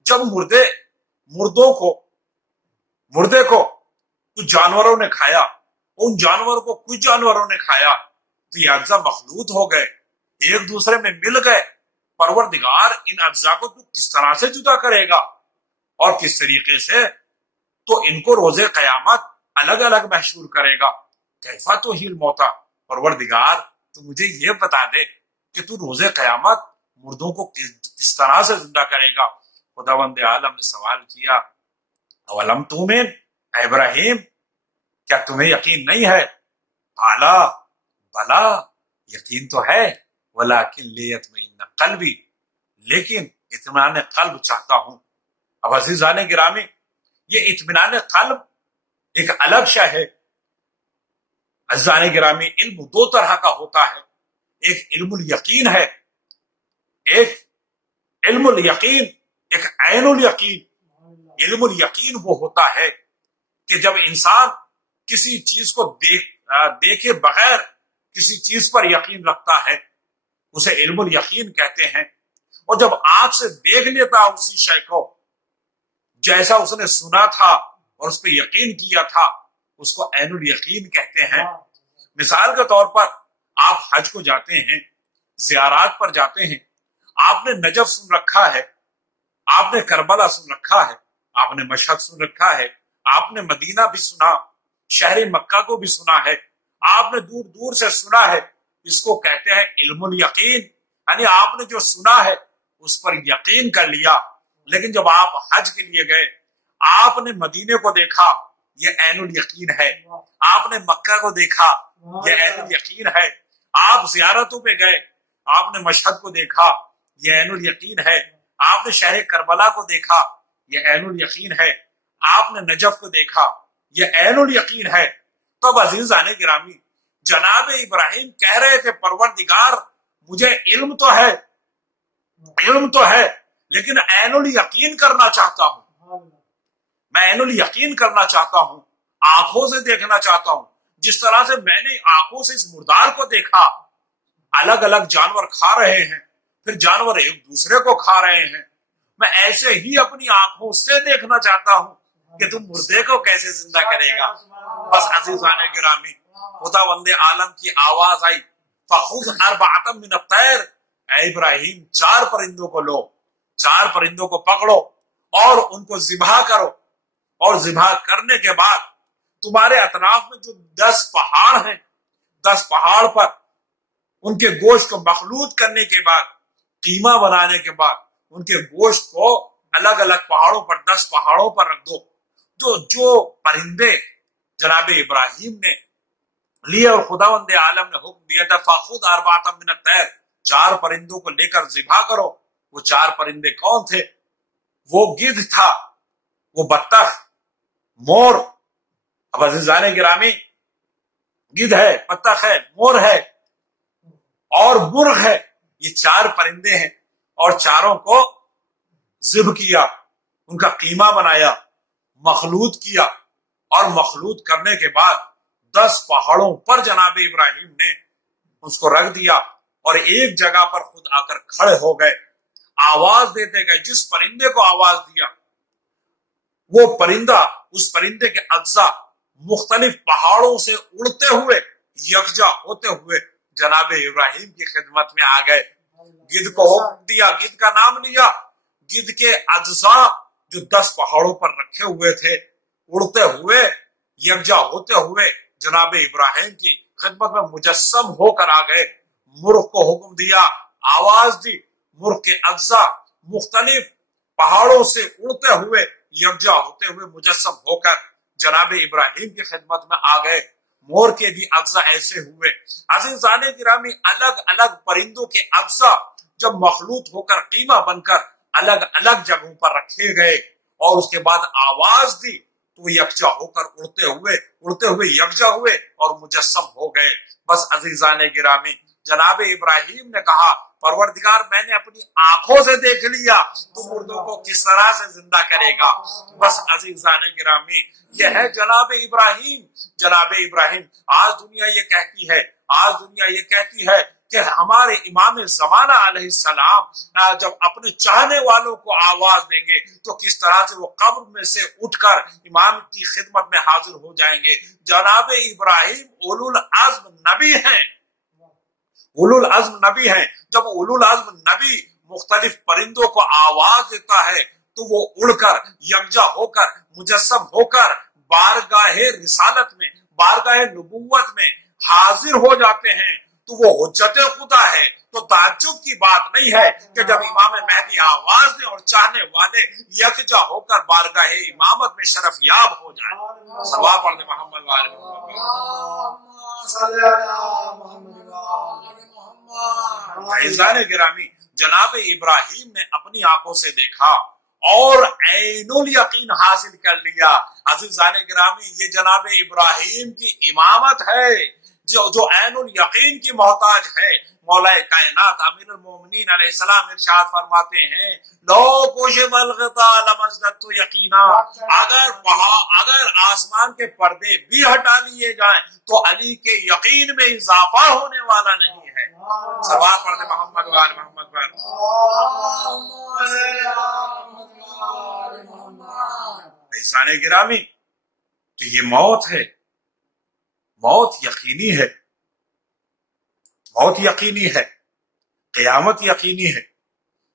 جب مردے کو کچھ جانوروں نے کھایا، ان جانوروں کو کچھ جانوروں نے کھایا، تو یہ اجزاء مخلوط ہو گئے، ایک دوسرے میں مل گئے۔ پروردگار ان اجزاء کو تو کس طرح سے جدا کرے گا اور کس طریقے سے، تو ان کو روز قیامت الگ الگ محشور کرے گا۔ کیف تحیی الموتی، پروردگار تو مجھے یہ بتا دے کہ تو روز قیامت مردوں کو کس طرح سے زندہ کرے گا۔ خداوند عالم نے سوال کیا، اولم تؤمن، اے ابراہیم کیا تمہیں یقین نہیں ہے؟ قال بلا، یقین تو ہے، ولکن لیطمئن قلبی، لیکن اطمینان قلب چاہتا ہوں۔ اب عزیزان گرامی، یہ اطمینان قلب ایک الگ شے ہے۔ عزیزان گرامی، علم دو طرح کا ہوتا ہے، ایک علم الیقین ہے، ایک علم الیقین، ایک عین الیقین۔ علم الیقین وہ ہوتا ہے کہ جب انسان کسی چیز کو دیکھے بغیر کسی چیز پر یقین رکھتا ہے، اسے علم الیقین کہتے ہیں۔ اور جب آنکھ سے دیکھ لیتا اسی شے کو جیسا اس نے سنا تھا اور اس پہ یقین کیا تھا، اس کو عین الیقین کہتے ہیں۔ مثال کے طور پر آپ حج کو جاتے ہیں، زیارات پر جاتے ہیں، آپ نے نجف سن رکھا ہے، آپ نے کربلا سن رکھا ہے، آپ نے مشہد سن رکھا ہے، آپ نے مدینہ بھی سنا، شہر مکہ کو بھی سنا ہے، آپ نے دور دور سے سنا ہے۔ اس کو کہتے ہیں علم الیقین، یعنی آپ نے جو سنا ہے اس پر یقین کر لیا۔ لیکن جب آپ حج کے لیے گئے، آپ نے مدینے کو دیکھا، یہ عین الیقین ہے، آپ نے مکہ کو دیکھا، یہ عین الیقین ہے، آپ زیارتوں پہ گئے، آپ نے مشہد کو دیکھا، یہ عین الیقین ہے، آپ نے شہر کربلا کو دیکھا، یہ عین الیقین ہے. آپ نے نجف کو دیکھا، یہ عین الیقین ہے. تو عزیزان گرامی، جناب ابراہیم کہہ رہے تھے پروردگار مجھے علم تو ہے لیکن عین الیقین کرنا چاہتا ہوں. میں عین الیقین کرنا چاہتا ہوں، آنکھوں سے دیکھنا چاہتا ہوں. جس طرح سے میں نے آنکھوں سے اس مردار کو دیکھا، الگ الگ جانور کھا رہے ہیں، پھر جانور ایک دوسرے کو کھا رہے ہیں، میں ایسے ہی اپنی آنکھوں سے دیکھنا چاہتا ہوں کہ تم مردے کو کیسے زندہ کرے گا. بس عزیزان گرامی، خدا وند عالم کی آواز آئی، فخذ اربعۃ من الطیر، اے ابراہیم 4 پرندوں کو لو، 4 پرندوں کو پکڑو اور ان کو ذبح کرو، اور ذبح کرنے کے بعد تمہارے اطراف میں جو 10 پہاڑ ہیں، 10 پہاڑ پر ان کے گوشت کو مخلوط کرنے کے بعد، قیمہ بنانے کے بعد ان کے گوشت کو الگ الگ پہاڑوں پر 10 پہاڑوں پر رکھ دو. جو پرندے جناب ابراہیم نے لیے اور خداوند عالم نے حکم دیا تھا فخذ اربعۃ من الطیر، 4 پرندوں کو لے کر ذبح کرو. وہ 4 پرندے کون تھے؟ وہ گدھ تھا، وہ بطخ، مور. اب عزیزان گرامی، گدھ ہے، بطخ ہے، مور ہے اور مرغ ہے. یہ 4 پرندے ہیں اور چاروں کو ذبح کیا، ان کا قیمہ بنایا، مخلوط کیا، اور مخلوط کرنے کے بعد 10 پہاڑوں پر جناب ابراہیم نے اس کو رکھ دیا اور ایک جگہ پر خود آ کر کھڑے ہو گئے. آواز دیتے گئے. جس پرندے کو آواز دیا وہ پرندہ، اس پرندے کے اجزاء مختلف پہاڑوں سے اڑتے ہوئے یکجا ہوتے ہوئے جناب ابراہیم کی خدمت میں آ گئے. گدھ کو حکم دیا، گدھ کا نام لیا. گدھ کے اجزاء جو 10 پہاڑوں پر رکھے ہوئے تھے اڑتے ہوئے یکجا ہوتے ہوئے جناب ابراہیم کی خدمت میں مجسم ہو کر آ گئے. مرغ کو حکم دیا، آواز دی. مرغ کے اجزاء مختلف پہاڑوں سے اڑتے ہوئے یکجا ہوتے ہوئے مجسم ہو کر جناب ابراہیم کی خدمت میں آ گئے. مور کے بھی اجزاء ایسے ہوئے. عزیزان گرامی، الگ الگ پرندوں کے اجزاء جب مخلوط ہو کر قیمہ بن کر الگ الگ جگہوں پر رکھے گئے اور اس کے بعد آواز دی تو یکجا ہو کر اڑتے ہوئے یکجا ہوئے اور مجسم ہو گئے. بس عزیزان گرامی، جناب ابراہیم نے کہا پروردگار میں نے اپنی آنکھوں سے دیکھ لیا تو مردوں کو کس طرح سے زندہ کرے گا. بس عزیزان گرامی، یہ ہے جناب ابراہیم. آج دنیا یہ کہتی ہے کہ ہمارے امام زمانہ علیہ السلام جب اپنے چاہنے والوں کو آواز دیں گے تو کس طرح سے وہ قبر میں سے اٹھ کر امام کی خدمت میں حاضر ہو جائیں گے. جناب ابراہیم اولو العزم نبی ہیں، اولو العزم نبی ہیں. جب اولو العزم نبی مختلف پرندوں کو آواز دیتا ہے تو وہ اڑ کر یکجا ہو کر مجسم ہو کر بارگاہ رسالت میں، بارگاہ نبوت میں حاضر ہو جاتے ہیں تو وہ حجت خدا ہے. تو تعجب کی بات نہیں ہے کہ جب امام مہدی آواز دیں اور چاہنے والے یکجا ہو کر بارگاہ امامت میں شرف یاب ہو جائیں. صلوات پڑھنے محمد وآل محمد. عزیزان گرامی، جناب ابراہیم نے اپنی آنکھوں سے دیکھا اور عین الیقین حاصل کر لیا. عزیزان گرامی، یہ جناب ابراہیم کی امامت ہے جو عین الیقین کی محتاج ہے. مولا کائنات امیر المومنین علیہ السلام ارشاد فرماتے ہیں لو کشف الغطاء لمزددت یقینا، اگر آسمان کے پردے بھی ہٹا لیے جائیں تو علی کے یقین میں اضافہ ہونے والا نہیں ہے. صلوات پڑھتے محمد وآل محمد پر. عزیزان گرامی، تو یہ موت ہے، موت یقینی ہے، موت یقینی ہے، قیامت یقینی ہے،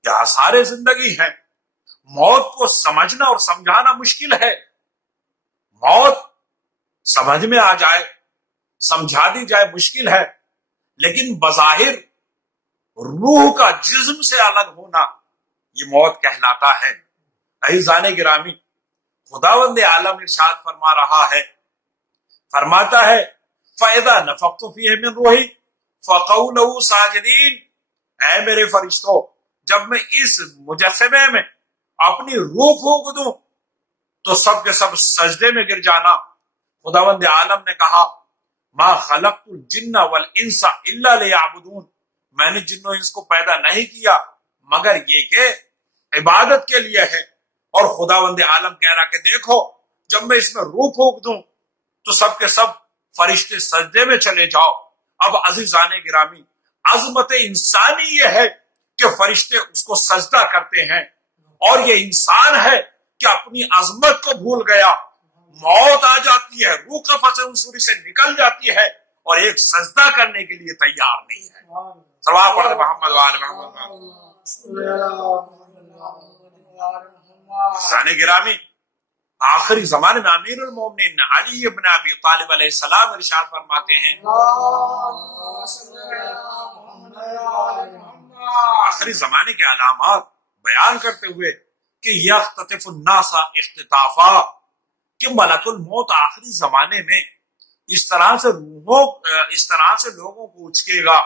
یہ آثار زندگی ہے. موت کو سمجھنا اور سمجھانا مشکل ہے. موت سمجھ میں آ جائے، سمجھا دی جائے مشکل ہے، لیکن بظاہر روح کا جسم سے الگ ہونا یہ موت کہلاتا ہے. عزیزان گرامی، خداوند عالم ارشاد فرما رہا ہے، فرماتا ہے فَإِذَا نَفَخْتُ فِيهِ مِنْ رُوحِي فَقَعُوا لَهُ سَاجِدِينَ. اے میرے فرشتوں، جب میں اس مجسمے میں اپنی روح پھونک دوں تو سب کے سب سجدے میں گر جانا۔ خداوند عالم نے کہا ما خلقت الجن والانس الا لیعبدون، میں نے جن و انس کو پیدا نہیں کیا مگر یہ کہ عبادت کے لیے ہے۔ اور خداوند عالم کہہ رہا کہ دیکھو جب میں اس میں روح پھونک دوں تو سب کے سب فرشتے سجدے میں چلے جاؤ۔ اب عزیزان گرامی، عظمت انسانی یہ ہے کہ فرشتے اس کو سجدہ کرتے ہیں، اور یہ انسان ہے کہ اپنی عظمت کو بھول گیا، موت آ جاتی ہے، روح قفس انصوری سے نکل جاتی ہے اور ایک سجدہ کرنے کے لیے تیار نہیں ہے۔ صلوات پڑھتے محمد وآل محمد۔ عزیزان گرامی، آخری زمانے میں امیر المومنین علی ابن ابی طالب علیہ السلام ارشاد فرماتے ہیں، آخری زمانے کے علامات بیان کرتے ہوئے کہ یختطف الناس اختطافا، کہ ملک الموت آخری زمانے میں اس طرح سے لوگوں کو اچکے گا۔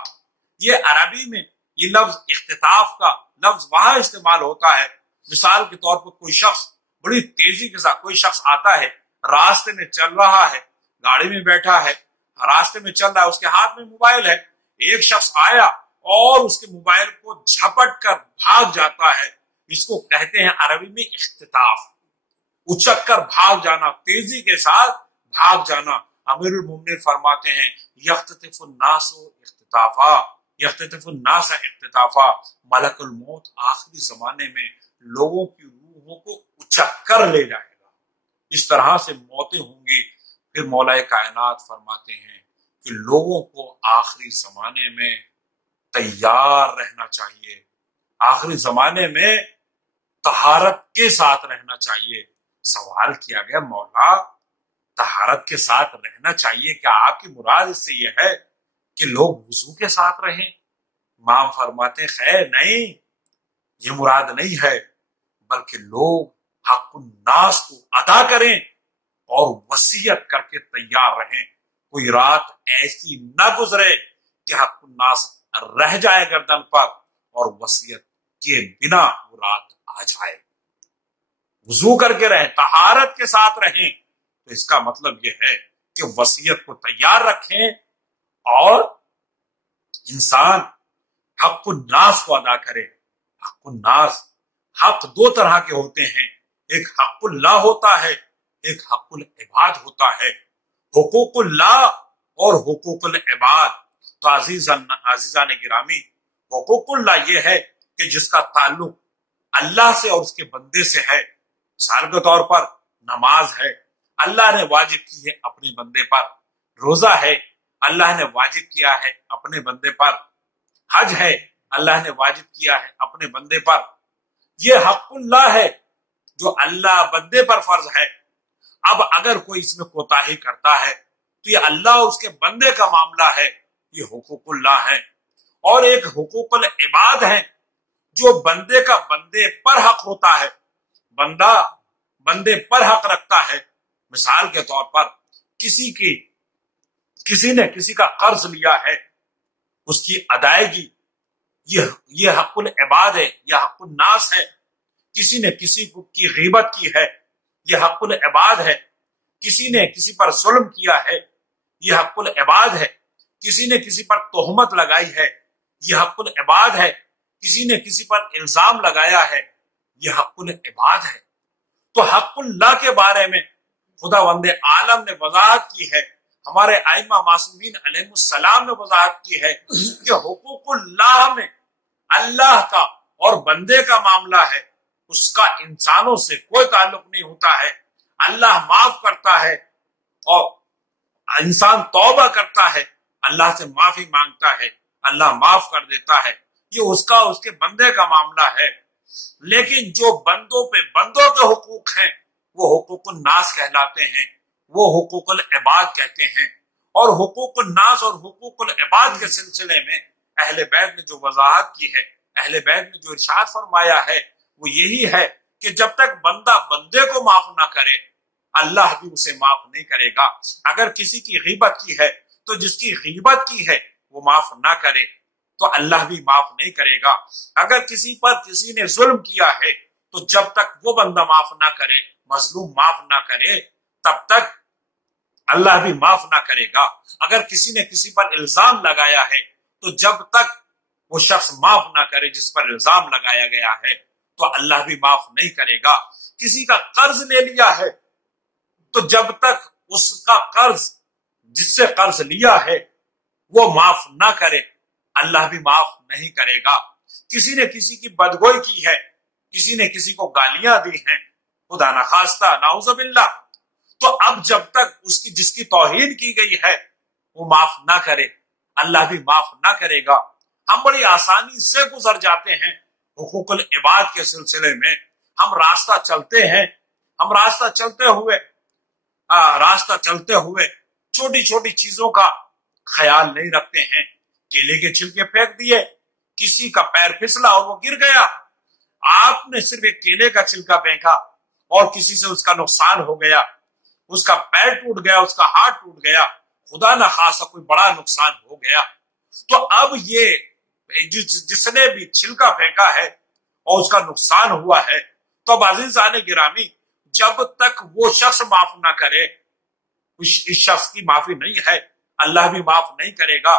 یہ عربی میں یہ لفظ اختطاف کا لفظ وہاں استعمال ہوتا ہے، مثال کے طور پر کوئی شخص بڑی تیزی کے ساتھ، کوئی شخص آتا ہے، راستے میں چل رہا ہے، گاڑی میں بیٹھا ہے، راستے میں چل رہا ہے، اس کے ہاتھ میں موبائل ہے، ایک شخص آیا اور اس کے موبائل کو جھپٹ کر بھاگ جاتا ہے، اس کو کہتے ہیں عربی میں اختطاف، اچک کر بھاگ جانا، تیزی کے ساتھ بھاگ جانا۔ امیر المومنین فرماتے ہیں یختطف الناس اختطافا، یختطف الناس اختطافا، ملک الموت آخری زمانے میں لوگوں کی روحوں کو اچک کر لے جائے گا۔ اس طرح سے موتیں ہوں گی۔ پھر مولا کائنات فرماتے ہیں کہ لوگوں کو آخری زمانے میں تیار رہنا چاہیے، آخری زمانے میں طہارت کے ساتھ رہنا چاہیے۔ سوال کیا گیا مولا طہارت کے ساتھ رہنا چاہیے، کیا آپ کی مراد اس سے یہ ہے کہ لوگ وضو کے ساتھ رہیں؟ امام فرماتے ہیں خیر نہیں، یہ مراد نہیں ہے، بلکہ لوگ حق الناس کو ادا کریں اور وصیت کر کے تیار رہیں۔ کوئی رات ایسی نہ گزرے کہ حق الناس رہ جائے گردن پر اور وصیت کے بنا وہ رات آ جائے۔ وضو کر کے رہیں، طہارت کے ساتھ رہیں، تو اس کا مطلب یہ ہے کہ وصیت کو تیار رکھیں اور انسان حق الناس کو ادا کرے۔ حق الناس، حق دو طرح کے ہوتے ہیں، ایک حق اللہ ہوتا ہے، ایک حق العباد ہوتا ہے۔ حقوق اللہ اور حقوق العباد، تو عزیزان گرامی، حقوق اللہ یہ ہے کہ جس کا تعلق اللہ سے اور اس کے بندے سے ہے۔ مثال کے طور پر نماز ہے، اللہ نے واجب کی ہے اپنے بندے پر، روزہ ہے اللہ نے واجب کیا ہے اپنے بندے پر، حج ہے اللہ نے واجب کیا ہے اپنے بندے پر۔ یہ حق اللہ ہے جو اللہ بندے پر فرض ہے۔ اب اگر کوئی اس میں کوتاہی کرتا ہے تو یہ اللہ اور اس کے بندے کا معاملہ ہے، یہ حقوق اللہ ہے۔ اور ایک حقوق العباد ہے جو بندے کا بندے پر حق ہوتا ہے، بندہ بندے پر حق رکھتا ہے۔ مثال کے طور پر کسی نے کسی کا قرض لیا ہے، اس کی ادائیگی، یہ حق العباد ہے، یہ حق الناس ہے۔ کسی نے کسی کی غیبت کی ہے، یہ حق العباد ہے۔ کسی نے کسی پر ظلم کیا ہے، یہ حق العباد ہے۔ کسی نے کسی پر تہمت لگائی ہے، یہ حق العباد ہے۔ کسی نے کسی پر الزام لگایا ہے، یہ حق العباد ہے۔ تو حق اللہ کے بارے میں خداوند عالم نے وضاحت کی ہے، ہمارے ائمہ معصومین علیہ السلام نے وضاحت کی ہے کہ حقوق اللہ میں اللہ کا اور بندے کا معاملہ ہے، اس کا انسانوں سے کوئی تعلق نہیں ہوتا ہے۔ اللہ معاف کرتا ہے اور انسان توبہ کرتا ہے، اللہ سے معافی مانگتا ہے، اللہ معاف کر دیتا ہے، یہ اس کا اس کے بندے کا معاملہ ہے۔ لیکن جو بندوں کے حقوق ہیں وہ حقوق الناس کہلاتے ہیں، وہ حقوق العباد کہتے ہیں۔ اور حقوق الناس اور حقوق العباد کے سلسلے میں اہل بیت نے جو وضاحت کی ہے، اہل بیت نے جو ارشاد فرمایا ہے وہ یہی ہے کہ جب تک بندہ بندے کو معاف نہ کرے اللہ بھی اسے معاف نہیں کرے گا۔ اگر کسی کی غیبت کی ہے تو جس کی غیبت کی ہے وہ معاف نہ کرے تو اللہ بھی معاف نہیں کرے گا۔ اگر کسی پر کسی نے ظلم کیا ہے تو جب تک وہ بندہ معاف نہ کرے، مظلوم معاف نہ کرے، تب تک اللہ بھی معاف نہ کرے گا۔ اگر کسی نے کسی پر الزام لگایا ہے تو جب تک وہ شخص معاف نہ کرے جس پر الزام لگایا گیا ہے تو اللہ بھی معاف نہیں کرے گا۔ کسی کا قرض لے لیا ہے تو جب تک اس کا قرض جس سے قرض لیا ہے وہ معاف نہ کرے اللہ بھی معاف نہیں کرے گا۔ کسی نے کسی کی بدگوئی کی ہے، کسی نے کسی کو گالیاں دی ہیں، خدا نخواستہ نعوذ باللہ، تو اب جب تک اس کی جس کی توہین کی گئی ہے وہ معاف نہ کرے اللہ بھی معاف نہ کرے گا۔ ہم بڑی آسانی سے گزر جاتے ہیں حقوق العباد کے سلسلے میں۔ ہم راستہ چلتے ہوئے چھوٹی چھوٹی چیزوں کا خیال نہیں رکھتے ہیں۔ کیلے کے چھلکے پھینک دیے، کسی کا پیر پھسلا اور وہ گر گیا، آپ نے صرف ایک کیلے کا چھلکا پھینکا اور کسی سے اس کا نقصان ہو گیا، اس کا پیر ٹوٹ گیا، اس کا ہاتھ ٹوٹ گیا، خدا نہ خواستہ کوئی بڑا نقصان ہو گیا، تو اب یہ جس نے بھی چھلکا پھینکا ہے اور اس کا نقصان ہوا ہے، تو اب عزیزان گرامی جب تک وہ شخص معاف نہ کرے اس شخص کی معافی نہیں ہے، اللہ بھی معاف نہیں کرے گا۔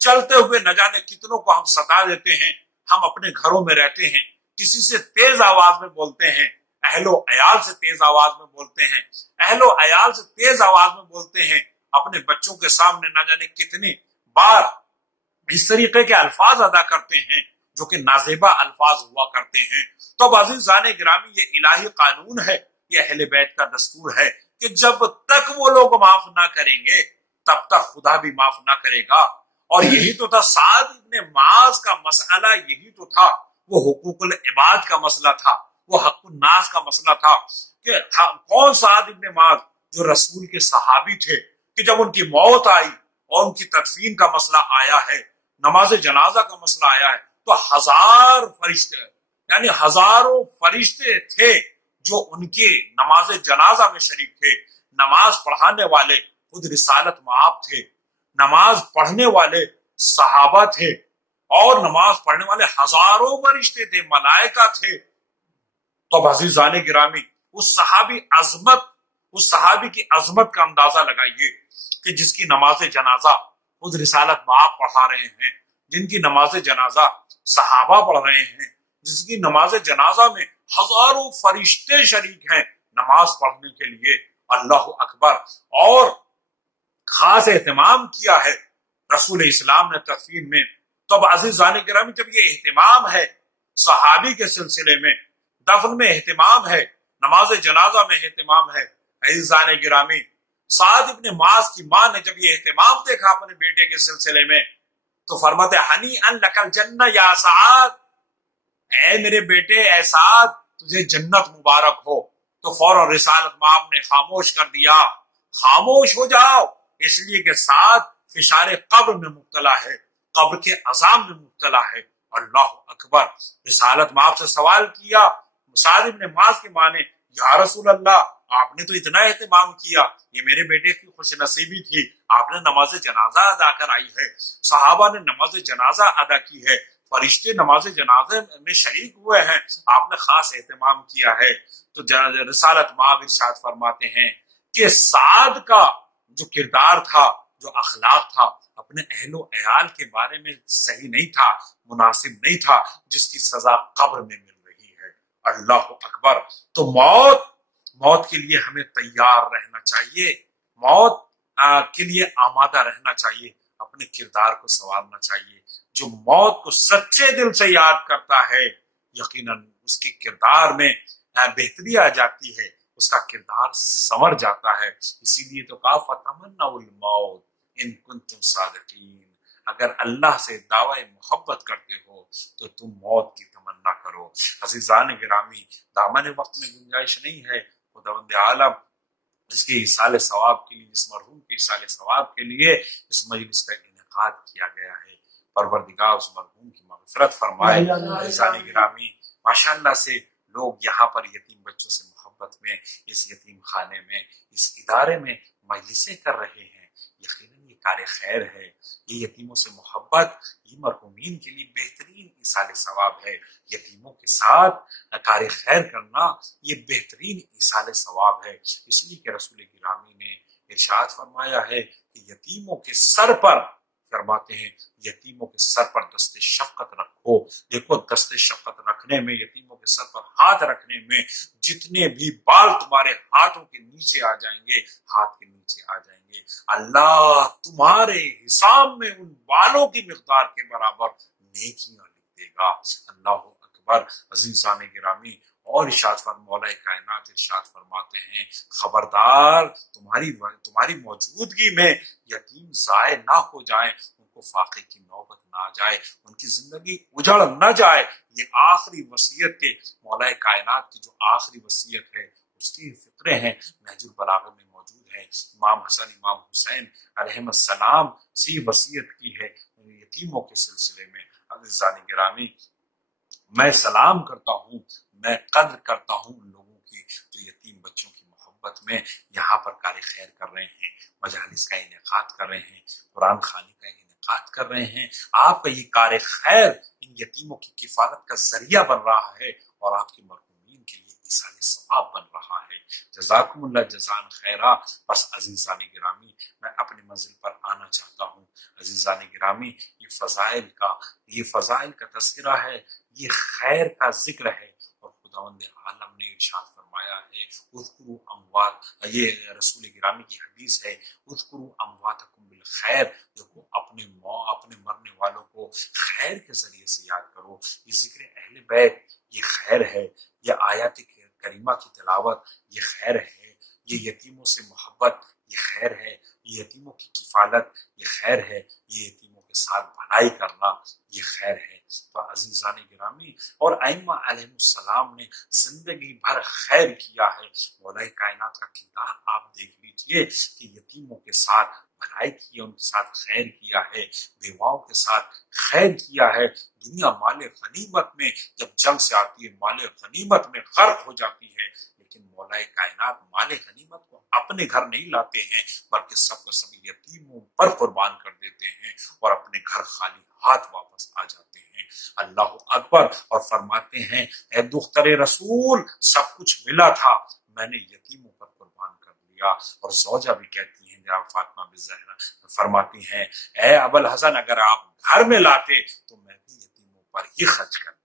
چلتے ہوئے نہ جانے کتنوں کو ہم ستا دیتے ہیں۔ ہم اپنے گھروں میں رہتے ہیں، کسی سے تیز آواز میں بولتے ہیں، اہل و عیال سے تیز آواز میں بولتے ہیں، اہل و عیال سے تیز آواز میں بولتے ہیں، اپنے بچوں کے سامنے نہ جانے کتنی بار اس طریقے کے الفاظ ادا کرتے ہیں جو کہ نازیبا الفاظ ہوا کرتے ہیں۔ تو اب عزیزان گرامی یہ الہی قانون ہے، یہ اہل بیت کا دستور ہے کہ جب تک وہ لوگ معاف نہ کریں گے تب تک خدا بھی معاف نہ کرے گا۔ اور یہی تو تھا سعد ابن معاذ کا مسئلہ، یہی تو تھا، وہ حقوق العباد کا مسئلہ تھا، وہ حق الناس کا مسئلہ تھا کہ کون سعد ابن معاذ جو رسول کے صحابی تھے کہ جب ان کی موت آئی اور ان کی تدفین کا مسئلہ آیا ہے، نماز جنازہ کا مسئلہ آیا ہے، تو ہزاروں فرشتے تھے جو ان کے نماز جنازہ میں شریک تھے۔ نماز پڑھانے والے خود رسالت مآب تھے، نماز پڑھنے والے صحابہ تھے، اور نماز پڑھنے والے ہزاروں فرشتے تھے، ملائکہ تھے۔ تو اب عزیزان گرامی اس صحابی کی عظمت کا اندازہ لگائیے کہ جس کی نماز جنازہ خود رسالت مآب پڑھا رہے ہیں، جن کی نماز جنازہ صحابہ پڑھ رہے ہیں، جس کی نماز جنازہ میں ہزاروں فرشتے شریک ہیں نماز پڑھنے کے لیے۔ اللہ اکبر! اور خاص اہتمام کیا ہے رسول اسلام نے تدفین میں۔ تو اب عزیزان گرامی جب یہ اہتمام ہے صحابی کے سلسلے میں، دفن میں اہتمام ہے، نماز جنازہ میں اہتمام ہے، عزیزان گرامی سعد ابن معاذ کی ماں نے جب یہ اہتمام دیکھا اپنے بیٹے کے سلسلے میں تو فرماتے ہنی ان لک الجنہ یا سعد، اے میرے بیٹے، اے سعد، تجھے جنت مبارک ہو۔ تو فوراً رسالت مآب نے خاموش کر دیا، خاموش ہو جاؤ، اس لیے کہ سعد فشار قبر میں مبتلا ہے، قبر کے عذاب میں مبتلا ہے۔ اللہ اکبر! رسالت مآب سے سوال کیا سعد ابن معاذ کی ماں نے، یا رسول اللہ، آپ نے تو اتنا اہتمام کیا، یہ میرے بیٹے کی خوش نصیبی تھی، آپ نے نماز جنازہ ادا کرائی ہے، صحابہ نے نماز جنازہ ادا کی ہے، فرشتے نماز جنازے میں شریک ہوئے ہیں، آپ نے خاص اہتمام کیا ہے۔ تو رسالت مآب ارشاد فرماتے ہیں کہ سعد کا جو کردار تھا، جو اخلاق تھا، اپنے اہل و عیال کے بارے میں صحیح نہیں تھا، مناسب نہیں تھا، جس کی سزا قبر میں مل رہی ہے۔ اللہ اکبر! تو موت کے لیے ہمیں تیار رہنا چاہیے، موت کے لیے آمادہ رہنا چاہیے، اپنے کردار کو سنوارنا چاہیے۔ جو موت کو سچے دل سے یاد کرتا ہے یقیناً اس کے کردار میں بہتری آ جاتی ہے، اس کا کردار سنور جاتا ہے۔ اسی لیے تو کہا فتمنوا الموت ان کنتم صادقین، اگر اللہ سے دعوی محبت کرتے ہو تو تم موت کی تمنا کرو۔ عزیزان گرامی دامن وقت میں گنجائش نہیں ہے، خداوند عالم اس کے ایصال ثواب کے لیے، اس مرحوم کے ایصال ثواب کے لیے اس مجلس کا انعقاد کیا گیا ہے۔ پروردگار اس مرحوم کی مغفرت فرمائے۔ عزیزان گرامی ماشاءاللہ سے لوگ یہاں پر یتیم بچوں سے محبت میں، اس یتیم خانے میں، اس ادارے میں مجلسیں کر رہے ہیں، یقیناً یہ کار خیر ہے، یہ یتیموں سے محبت، یہ مرحومین کے لیے بہترین ایصال ثواب ہے۔ یتیموں کے ساتھ کار خیر کرنا یہ بہترین ایصال ثواب ہے، اس لیے کہ رسول گرامی نے ارشاد فرمایا ہے کہ یتیموں کے سر پر، فرماتے ہیں یتیموں کے سر پر دست شفقت رکھو۔ دیکھو دست شفقت رکھنے میں، یتیموں کے سر پر ہاتھ رکھنے میں، جتنے بھی بال تمہارے ہاتھوں کے نیچے آ جائیں گے، ہاتھ کے نیچے آ جائیں گے، اللہ تمہارے حساب میں ان بالوں کی مقدار کے برابر نیکیاں لکھ دے گا۔ اللہ اکبر۔ عزیزان گرامی، اور ارشاد مولا کائنات ارشاد فرماتے ہیں خبردار تمہاری موجودگی میں یتیم ضائع نہ ہو جائیں، ان کو فاقے کی نوبت نہ آ جائے، ان کی زندگی اجڑ نہ جائے۔ یہ آخری وصیت کے مولا کائنات کی جو آخری وصیت ہے اس کی فقرے ہیں نہج البلاغہ میں موجود ہے۔ امام حسن امام حسین علیہ السلام سے وصیت کی ہے یتیموں کے سلسلے میں۔ عزیزان گرامی، میں سلام کرتا ہوں، میں قدر کرتا ہوں ان لوگوں کی جو یتیم بچوں کی محبت میں یہاں پر کار خیر کر رہے ہیں، مجالس کا انعقاد کر رہے ہیں، قرآن خوانی کا انعقاد کر رہے ہیں۔ آپ کا یہ کار خیر ان یتیموں کی کفالت کا ذریعہ بن رہا ہے اور آپ کے مرحومین کے لیے ایصال ثواب بن رہا ہے۔ جزاکم اللہ جزان خیرہ۔ بس عزیزان گرامی، میں اپنی منزل پر آنا چاہتا ہوں۔ عزیزان گرامی، یہ فضائل کا تذکرہ ہے، یہ خیر کا ذکر ہے، اور خداوند عالم نے ارشاد فرمایا ہے اذکروا اموات، یہ رسول گرامی کی حدیث ہے اذکروا امواتکم بالخیر، دیکھو اپنے مرنے والوں کو خیر کے ذریعے سے یاد کرو۔ یہ ذکر اہل بیت یہ خیر ہے، یہ آیات کریمہ کی تلاوت یہ خیر ہے، یہ یتیموں سے محبت یہ خیر ہے، یہ یتیموں کی کفالت یہ خیر ہے، یہ یتیموں کے ساتھ بھلائی کرنا یہ خیر ہے۔ تو عزیزان گرامی، اور ائمہ علیہ السلام نے زندگی بھر خیر کیا ہے۔ مولا کائنات کا کردار آپ دیکھ لیجئے کہ یتیموں کے ساتھ بھلائی کی، ان کے ساتھ خیر کیا ہے، بیواؤں کے ساتھ خیر کیا ہے۔ دنیا مال غنیمت میں جب جنگ سے آتی ہے، مال غنیمت میں غرق ہو جاتی ہے، لیکن مولا کائنات مال غنیمت کو اپنے گھر نہیں لاتے ہیں بلکہ سب کو سب یتیموں پر قربان کر دیتے ہیں اور اپنے گھر خالی ہاتھ واپس آ جاتے ہیں۔ اللہ اکبر۔ اور فرماتے ہیں اے دختر رسول، سب کچھ ملا تھا، میں نے یتیموں پر قربان کر دیا۔ اور زوجہ بھی کہتی ہیں، جناب فاطمہ بزہرا فرماتی ہیں اے ابوالحسن، اگر آپ گھر میں لاتے تو میں بھی یتیموں پر ہی خرچ کرتی۔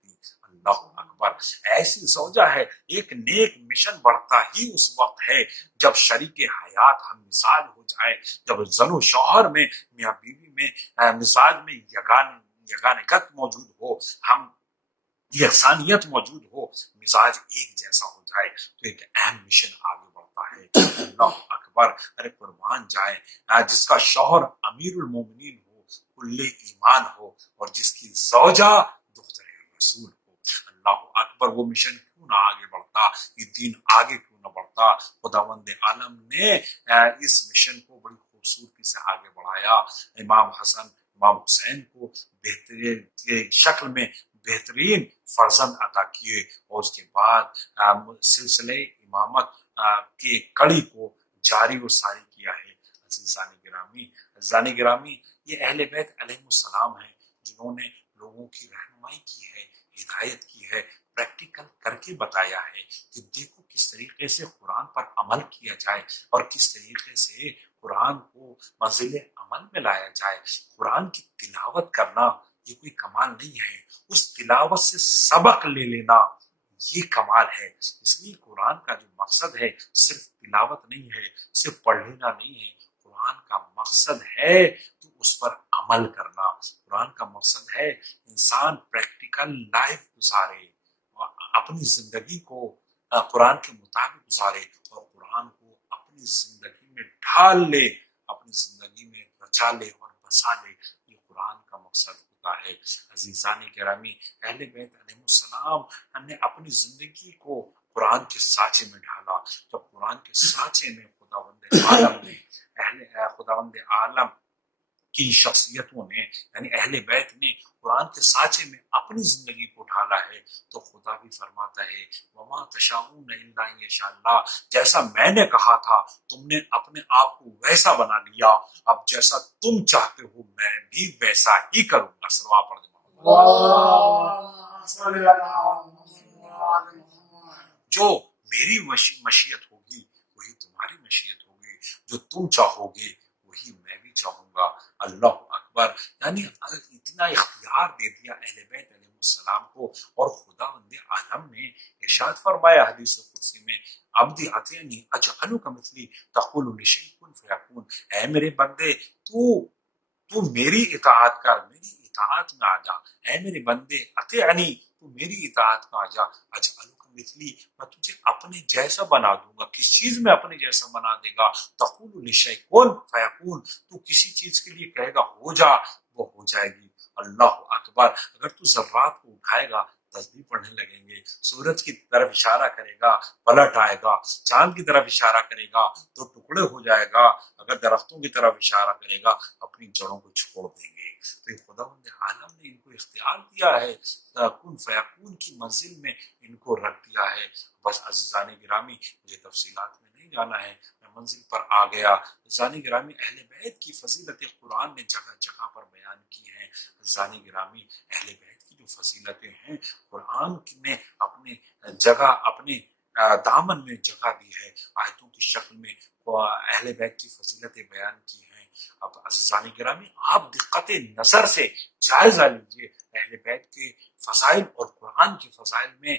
اللہ اکبر۔ ایسی زوجہ ہے۔ ایک نیک مشن بڑھتا ہی اس وقت ہے جب شریک حیات ہم مزاج ہو جائے، جب زن و شوہر میں، میاں بیوی میں مزاج میں یگانگت موجود ہو، ہم یکسانیت موجود ہو، مزاج ایک جیسا ہو جائے تو ایک اہم مشن آگے بڑھتا ہے۔ اللہ اکبر۔ ارے قربان جائیں، جس کا شوہر امیر المومنین ہو، کل ایمان ہو، اور جس کی زوجہ دختر رسول ہو، اللہ اکبر، وہ مشن کیوں نہ آگے بڑھتا، یہ دین آگے کیوں نہ بڑھتا۔ خداوند عالم نے اس مشن کو بڑی خوبصورتی سے آگے بڑھایا۔ امام حسن امام حسین کو بہترین شکل میں بہترین فرزند عطا کیے، اور اس کے بعد سلسلے امامت کی کڑی کو جاری و ساری کیا ہے۔ عزیزان گرامی، یہ اہل بیت علیہ السلام ہیں جنہوں نے لوگوں کی رہنمائی کی ہے، ہدایت کی ہے، پریکٹیکل کر کے بتایا ہے کہ دیکھو کس طریقے سے قرآن پر عمل کیا جائے اور کس طریقے سے قرآن کو منزل عمل میں لایا جائے۔ قرآن کی تلاوت کرنا یہ کوئی کمال نہیں ہے، اس تلاوت سے سبق لے لینا یہ کمال ہے۔ اس لیے قرآن کا جو مقصد ہے صرف تلاوت نہیں ہے، صرف پڑھ لینا نہیں ہے، قرآن کا مقصد ہے کہ اس پر عمل کرنا۔ قرآن کا مقصد ہے انسان پریکٹیکل لائف گزارے، اپنی زندگی کو قرآن کے مطابق گزارے اور قرآن کو اپنی زندگی میں ڈھال لے، اپنی زندگی میں رچا لے اور بسا لے۔ یہ قرآن کا مقصد ہوتا ہے۔ عزیزان گرامی، اہل بیت علیہ السلام نے اپنی زندگی کو قرآن کے سانچے میں ڈھالا۔ جب قرآن کے سانچے میں خداوند عالم کی شخصیتوں نے یعنی اہل بیت نے قرآن کے سانچے میں اپنی زندگی کو ڈھالا ہے تو خدا بھی فرماتا ہے وما تشاؤون الا ان یشاء اللہ، جیسا میں نے کہا تھا تم نے اپنے آپ کو ویسا بنا لیا، اب جیسا تم چاہتے ہو میں بھی ویسا ہی کروں گا۔ صلوات پڑھ جو میری مشیت ہوگی وہی تمہاری مشیت ہوگی، جو تم چاہو گے وہی میں بھی چاہوں گا۔ اللہ اکبر، یعنی اتنا اختیار دے دیا اہل بیت علیہ السلام کو، اور خداوند عالم نے ارشاد فرمایا حدیث قدسی میں عبدی اطیعنی اجعلک مثلی تقول لشیء کن فیکون، اے میرے بندے تو میری اطاعت کر، میری اطاعت میں آ جا، اے میرے بندے اطیعنی تو میری اطاعت میں آ جا، اجعلک مثلی میں تجھے اپنے جیسا بنا دوں گا۔ کس چیز میں اپنے جیسا بنا دے گا؟ تقول لشیء کن فیکون، تو کسی چیز کے لیے کہے گا ہو جا وہ ہو جائے گی۔ اللہ اکبر، اگر تو ذرات کو اٹھائے گا تسبیح پڑھنے لگیں گے، سورج کی طرف اشارہ کرے گا پلٹ آئے گا، چاند کی طرف اشارہ کرے گا تو ٹکڑے ہو جائے گا، اگر درختوں کی طرف اشارہ کرے گا اپنی جڑوں کو چھوڑ دیں گے۔ تو خداوند عالم نے ان کو اختیار دیا ہے، کن فیکون کی منزل میں ان کو رکھ دیا ہے۔ بس عزیزان گرامی، مجھے تفصیلات میں نہیں جانا ہے، میں منزل پر آ گیا۔ عزیزان گرامی، اہل بیت کی فضیلت قرآن نے جگہ جگہ پر بیان کی ہیں۔ عزیزان گرامی، اہل بیت کی جو فضیلتیں ہیں قرآن نے اپنے جگہ اپنے دامن میں جگہ دی ہے، آیتوں کی شکل میں اہل بیت کی فضیلتیں بیان کی ہیں۔ اب عزیزان گرامی، آپ دقت نظر سے جائزہ لیجئے، اہل بیت کے فضائل اور قرآن کے فضائل میں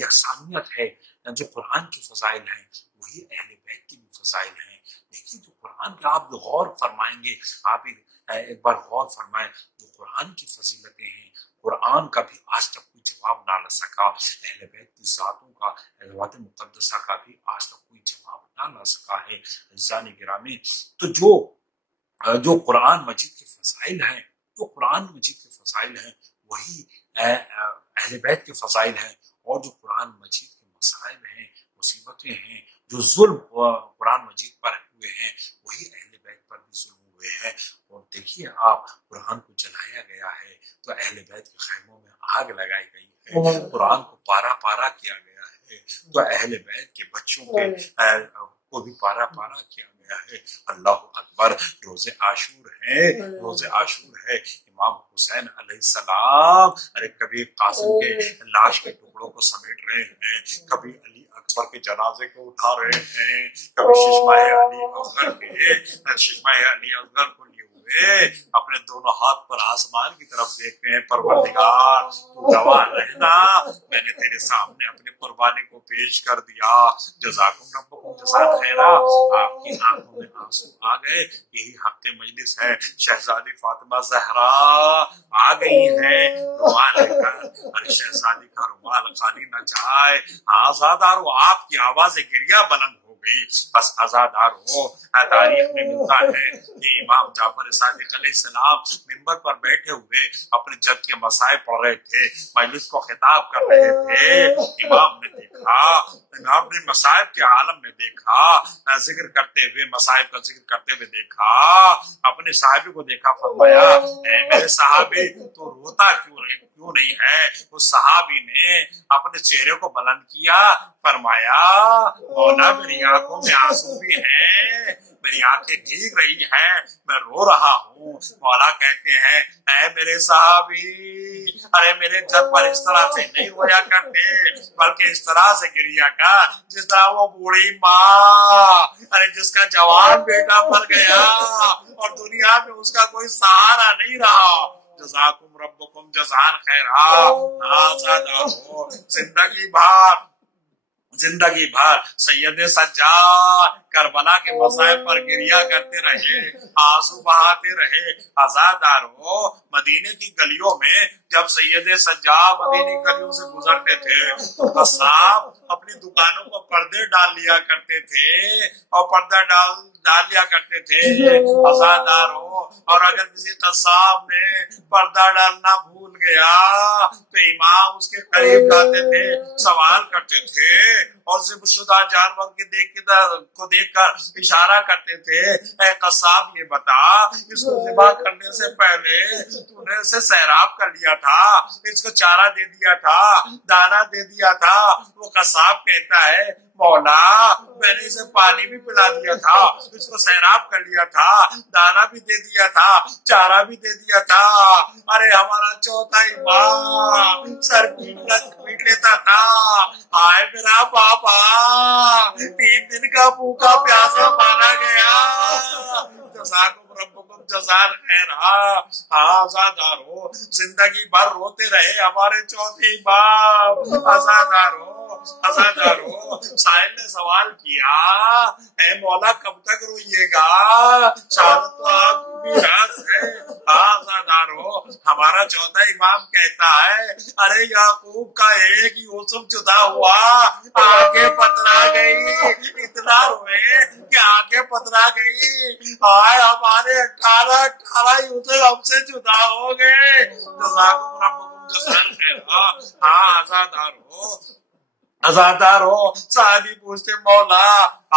یکسانیت ہے۔ جو قرآن کے فضائل ہیں وہی اہل بیت کی بھی فضائل ہیں، لیکن جو قرآن کے آپ غور فرمائیں گے، آپ ایک بار غور فرمائیں، جو قرآن کی فضیلتیں ہیں قرآن کا بھی آج تک کوئی جواب نہ لا سکا، اہل بیت کی ذاتوں کا، ذات مقدسہ کا بھی آج تک کوئی جواب نہ لا سکا ہے۔ عزیزان گرامی، تو جو قرآن مجید کے فضائل ہیں، جو قرآن مجید کے فضائل ہیں وہی اہل بیت کے فضائل ہیں، اور جو قرآن مجید کے مسائل ہیں، مصیبتیں ہیں، جو ظلم قرآن مجید پر ہوئے ہیں وہی اہل بیت پر بھی ظلم ہوئے ہیں۔ اور دیکھیے آپ، قرآن کو جلایا گیا ہے تو اہل بیت کے خیموں میں آگ لگائی گئی ہے، قرآن کو پارا پارا کیا گیا ہے تو اہل بیت کے بچوں کو بھی پارا پارا کیا گیا ہے۔ اللہ اکبر، روز عاشور ہے، روز عاشور ہے، امام حسین علیہ السلام ارے کبھی قاسم کے لاش کے ٹکڑوں کو سمیٹ رہے ہیں، کبھی علی اکبر کے جنازے کو اٹھا رہے ہیں، کبھی ششمائے علی اصغر کو لیے ہوئے اپنے دونوں ہاتھ پر آسمان کی طرف دیکھتے ہیں، پروردگار تو گواہ رہنا، میں نے تیرے سامنے اپنے قربانی کو پیش کر دیا، جزاکم ربکم جزاء خیرا۔ آپ کی آنکھوں میں آنسو آ گئے، یہی حق مجلس ہے، شہزادی فاطمہ زہرا آ گئی ہے رومال لے کر، اور شہزادی کا رومال خالی نہ جائے، آزادارو آپ کی آواز گریہ بلند ہو گئی، بس آزادارو تاریخ میں ملتا ہے کہ امام جعفر صادق علیہ السلام منبر پر بیٹھے ہوئے اپنے جد کے مسائل پڑھ رہے تھے، مجلس کو خطاب کر رہے تھے، امام نے دیکھا، امام نے مصائب کے عالم میں دیکھا، ذکر کرتے ہوئے مصائب کا ذکر کرتے ہوئے دیکھا، اپنے صحابی کو دیکھا، فرمایا اے میرے صحابی تو روتا کیوں نہیں ہے؟ اس صحابی نے اپنے چہرے کو بلند کیا، فرمایا مولا میری آنکھوں میں آنسو بھی ہیں، میری آنکھیں بھیگ رہی ہیں، میں رو رہا ہوں۔ مولا کہتے ہیں اے میرے صحابی، ارے میرے جد پر اس طرح سے نہیں رویا کرتے، بلکہ اس طرح سے گریا کا جس طرح وہ بوڑھی ماں، ارے جس کا جوان بیٹا مر گیا اور دنیا میں اس کا کوئی سہارا نہیں رہا۔ جزاکم ربکم جزاء خیرا، آزادہ ہو، زندگی بھر سید سجاد کربلا کے مصائب پر گریہ کرتے رہے، آنسو بہاتے رہے۔ آزادار ہو، مدینے کی گلیوں میں جب سید سجاد مدینے کی گلیوں سے گزرتے تھے تو قصاب اپنی دکانوں کو پردے ڈال لیا کرتے تھے اور پردہ ڈال لیا کرتے تھے عزاداروں. اور اگر کسی قصاب نے پردہ ڈالنا بھول گیا تو امام اس کے قریب جاتے تھے, سوال کرتے تھے اور ذبح شدہ جانور کو دیکھ کر اشارہ کرتے تھے, اے قصاب یہ بتا اس کو ذبح کرنے سے پہلے تو نے اسے سیراب کر لیا تھا, اس کو چارہ دے دیا تھا, دانا دے دیا تھا. وہ قصاب کہتا ہے مولا میں نے اسے پانی بھی پلا دیا تھا, اس کو سیراب کر لیا تھا, دانا بھی دے دیا تھا, چارہ بھی دے دیا تھا. ارے ہمارا چوتھا امام سر پیٹ لیتا تھا, آئے میرا پاپا 3 دن کا بھوکا پیاسا مارا گیا. جزاکم ربکم جزاء خیر. آزادارو زندگی بھر روتے رہے ہمارے چوتھے امام. آزادارو سائل نے سوال کیا اے مولا کب تک روئیے گا, شہادت تو آپ کی میراث ہے. آزادارو ہمارا چوتھا امام کہتا ہے ارے یعقوب کا ایک یوسف جدا ہوا, آگے پتلا گئی, اتنا روئے کہ آگے پتلا گئی. آئے ہمارے 18 یوسف ہم سے جدا ہو گئے. جزاکم ربکم جزاء خیر. آزادار ہو. صحابی پوچھتے مولا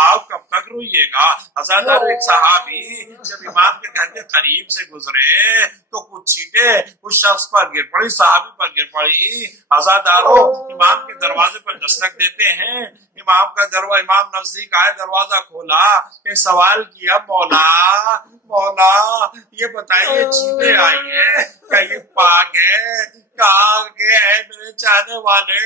آپ کب تک روئیے گا. آزادار ایک صحابی جب امام کے گھر کے قریب سے گزرے تو کچھ چیٹیں اس شخص پر گر پڑی, صحابی پر گر پڑی. آزادارو امام کے دروازے پر دستک دیتے ہیں, امام کا دروازہ, امام نزدیک آئے, دروازہ کھولا, ایک سوال کیا مولا یہ بتائیے چیٹیں آئی ہیں کیا یہ پاک ہے؟ کہا کہ اے میرے چاہنے والے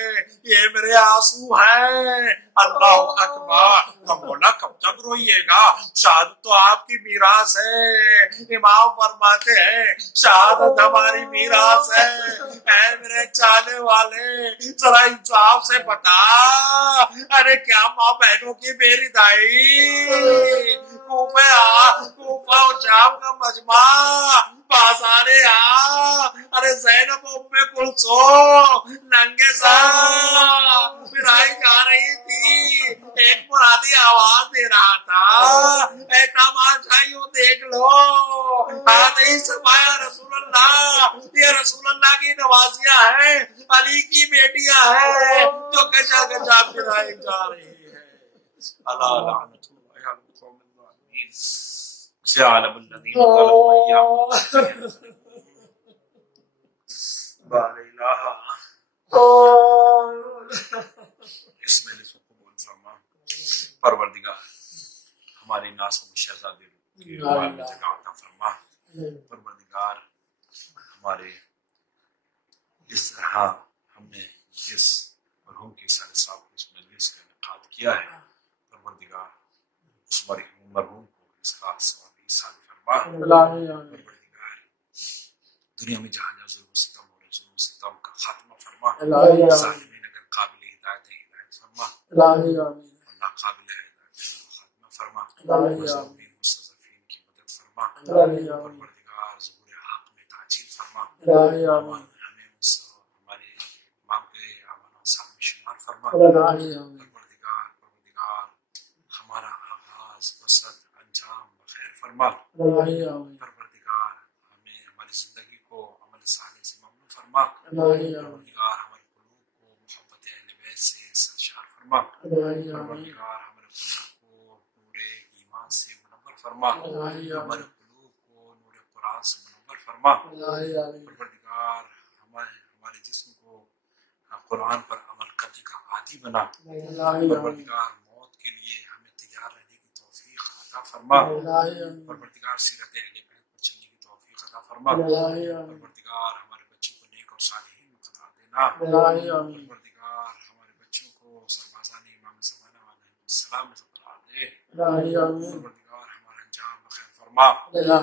یہ میرے آنسو ہیں. اللہ اکبر. مولا کب تک روئیے گا, شہادت تو آپ کی میراث ہے. امام فرماتے ہیں شہادت ہماری میراث ہے. اے میرے چاہنے والے ذرا انصاف سے بتا, ارے کیا ماں بہنوں کی میری دائی کوفہ اور شام کا مجمع بازار ارے زینب ام کلثوم ننگے سر پھرائی جا رہی تھی, ایک مرادی آواز دے رہا تھا اے تماشائیوں دیکھ لو, نہیں سمایا رسول اللہ, یہ رسول اللہ کی نوازیاں ہیں, علی کی بیٹیاں ہیں جو گجا گجا پھرائی جا رہی ہے. اللہ لعنت اللہ علی القوم الظالمین. سیعلم الذین ظلموا ایام لا الہ اس میں قبول فرما. پروردگار ہماری ناسوں شہزادے کے روحان میں جگہ عطا فرما. پروردگار ہمارے اس طرح ہم نے جس مرحوم کے سارے صاحب کو اس مجلس کا انعقاد کیا ہے, پروردگار اس مرحوم کو اس کا ثواب ایصال فرما. پروردگار دنیا میں جہاں جہاں ظلم و ستم اور ظلم و ستم کا خاتمہ فرما. ظالمین اگر قابل ہدایت ہے ہدایت فرما, اللہ قابل ہے خاتمہ فرما. مظلومین مستضعفین کی مدد فرما. پروردگار ظہور حق میں تعجیل فرما. ہمیں ہمارے امام کے آمن و صاحب میں شمار فرما. پروردگار ہمارا آغاز وسط انجام بخیر فرما. پروردگار ہمیں ہماری زندگی کو عمل صالح سے مملو فرما. پروردگار ہمارے قلوب کو محبت اہل بیت سے سرشار فرما. پروردگار ہمارے قلوب کو نور ایمان سے منور فرما. ہمارے قلوب کو نور قرآن سے منور فرما. پروردگار ہمارے جسم کو قرآن پر عمل کرنے کا عادی بنا. پروردگار موت کے لیے ہمیں تیار رہنے کی توفیق عطا فرما. پروردگار سیرت اہل بیت پر چلنے کی توفیق عطا فرما. پروردگار ہمارے بچوں کو نیک اور صالحین میں قرار دینا. پروردگار ہمارے بچوں کو سربازان امام زمانہ علیہ السلام میں قرار دے. پروردگار ہمارا انجام بخیر فرما. پروردگار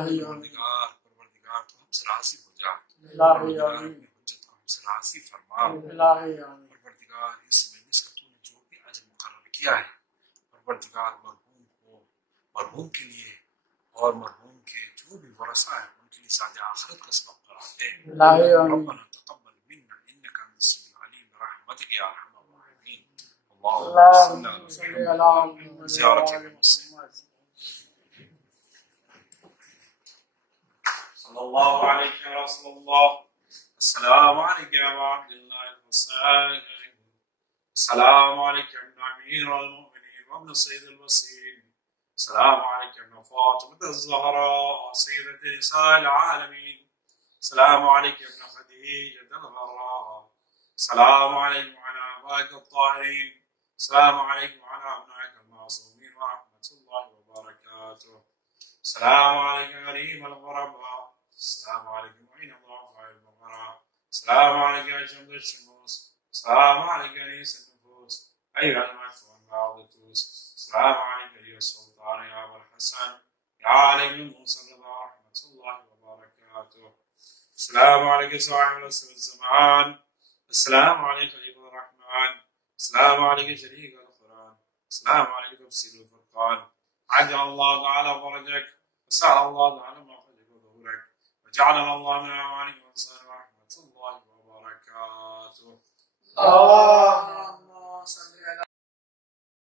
تو ہم سے راضی ہو جا. پروردگار اپنی حجت کو ہم سے راضی فرما. پروردگار اس مجلس کا تو نے جو بھی اجر مقرر کیا ہے, پروردگار مرحوم کے لیے اور مرحوم کے جو بھی ورثہ ہیں ان کے لیے ساج آخرت کا سبب قرار دے. ربنا تقبل منا انك انت السميع العليم برحمتك يا ارحم الراحمين. اللهم صل على محمد زيارة وعلى محمد. صلى الله عليك يا رسول الله. السلام عليك يا أبا عبد الله الحسين. السلام عليك يا ابن أمير المؤمنين وابن سيد المرسلين. السلام عليك يا ابن فاطمة الزهراء سيدة نساء العالمين. السلام عليك يا ابن خديجة الغراء. السلام عليك وعلى آبائك الطاهرين. السلام عليك وعلى أبنائك المعصومين ورحمة الله وبركاته. السلام عليك يا غريب الغرباء. السلام عليك معين الضعفاء الفقراء. السلام عليك يا جند الشموس. السلام عليك يا انيس النفوس ايها المعز والمعوضتوس. السلام عليك ايها السلطان يا ابا الحسن يا علي بن موسى رضا رحمه الله وبركاته. السلام عليك صاحب العصر والزمان. السلام عليك ايها الرحمن. السلام عليك شريك القران. السلام عليك تفسير الفرقان. عجل الله تعالى فرجك وسهل الله تعالى مخرجك وظهورك وجعلنا الله من اعوانك وانصار رحمه الله وبركاته.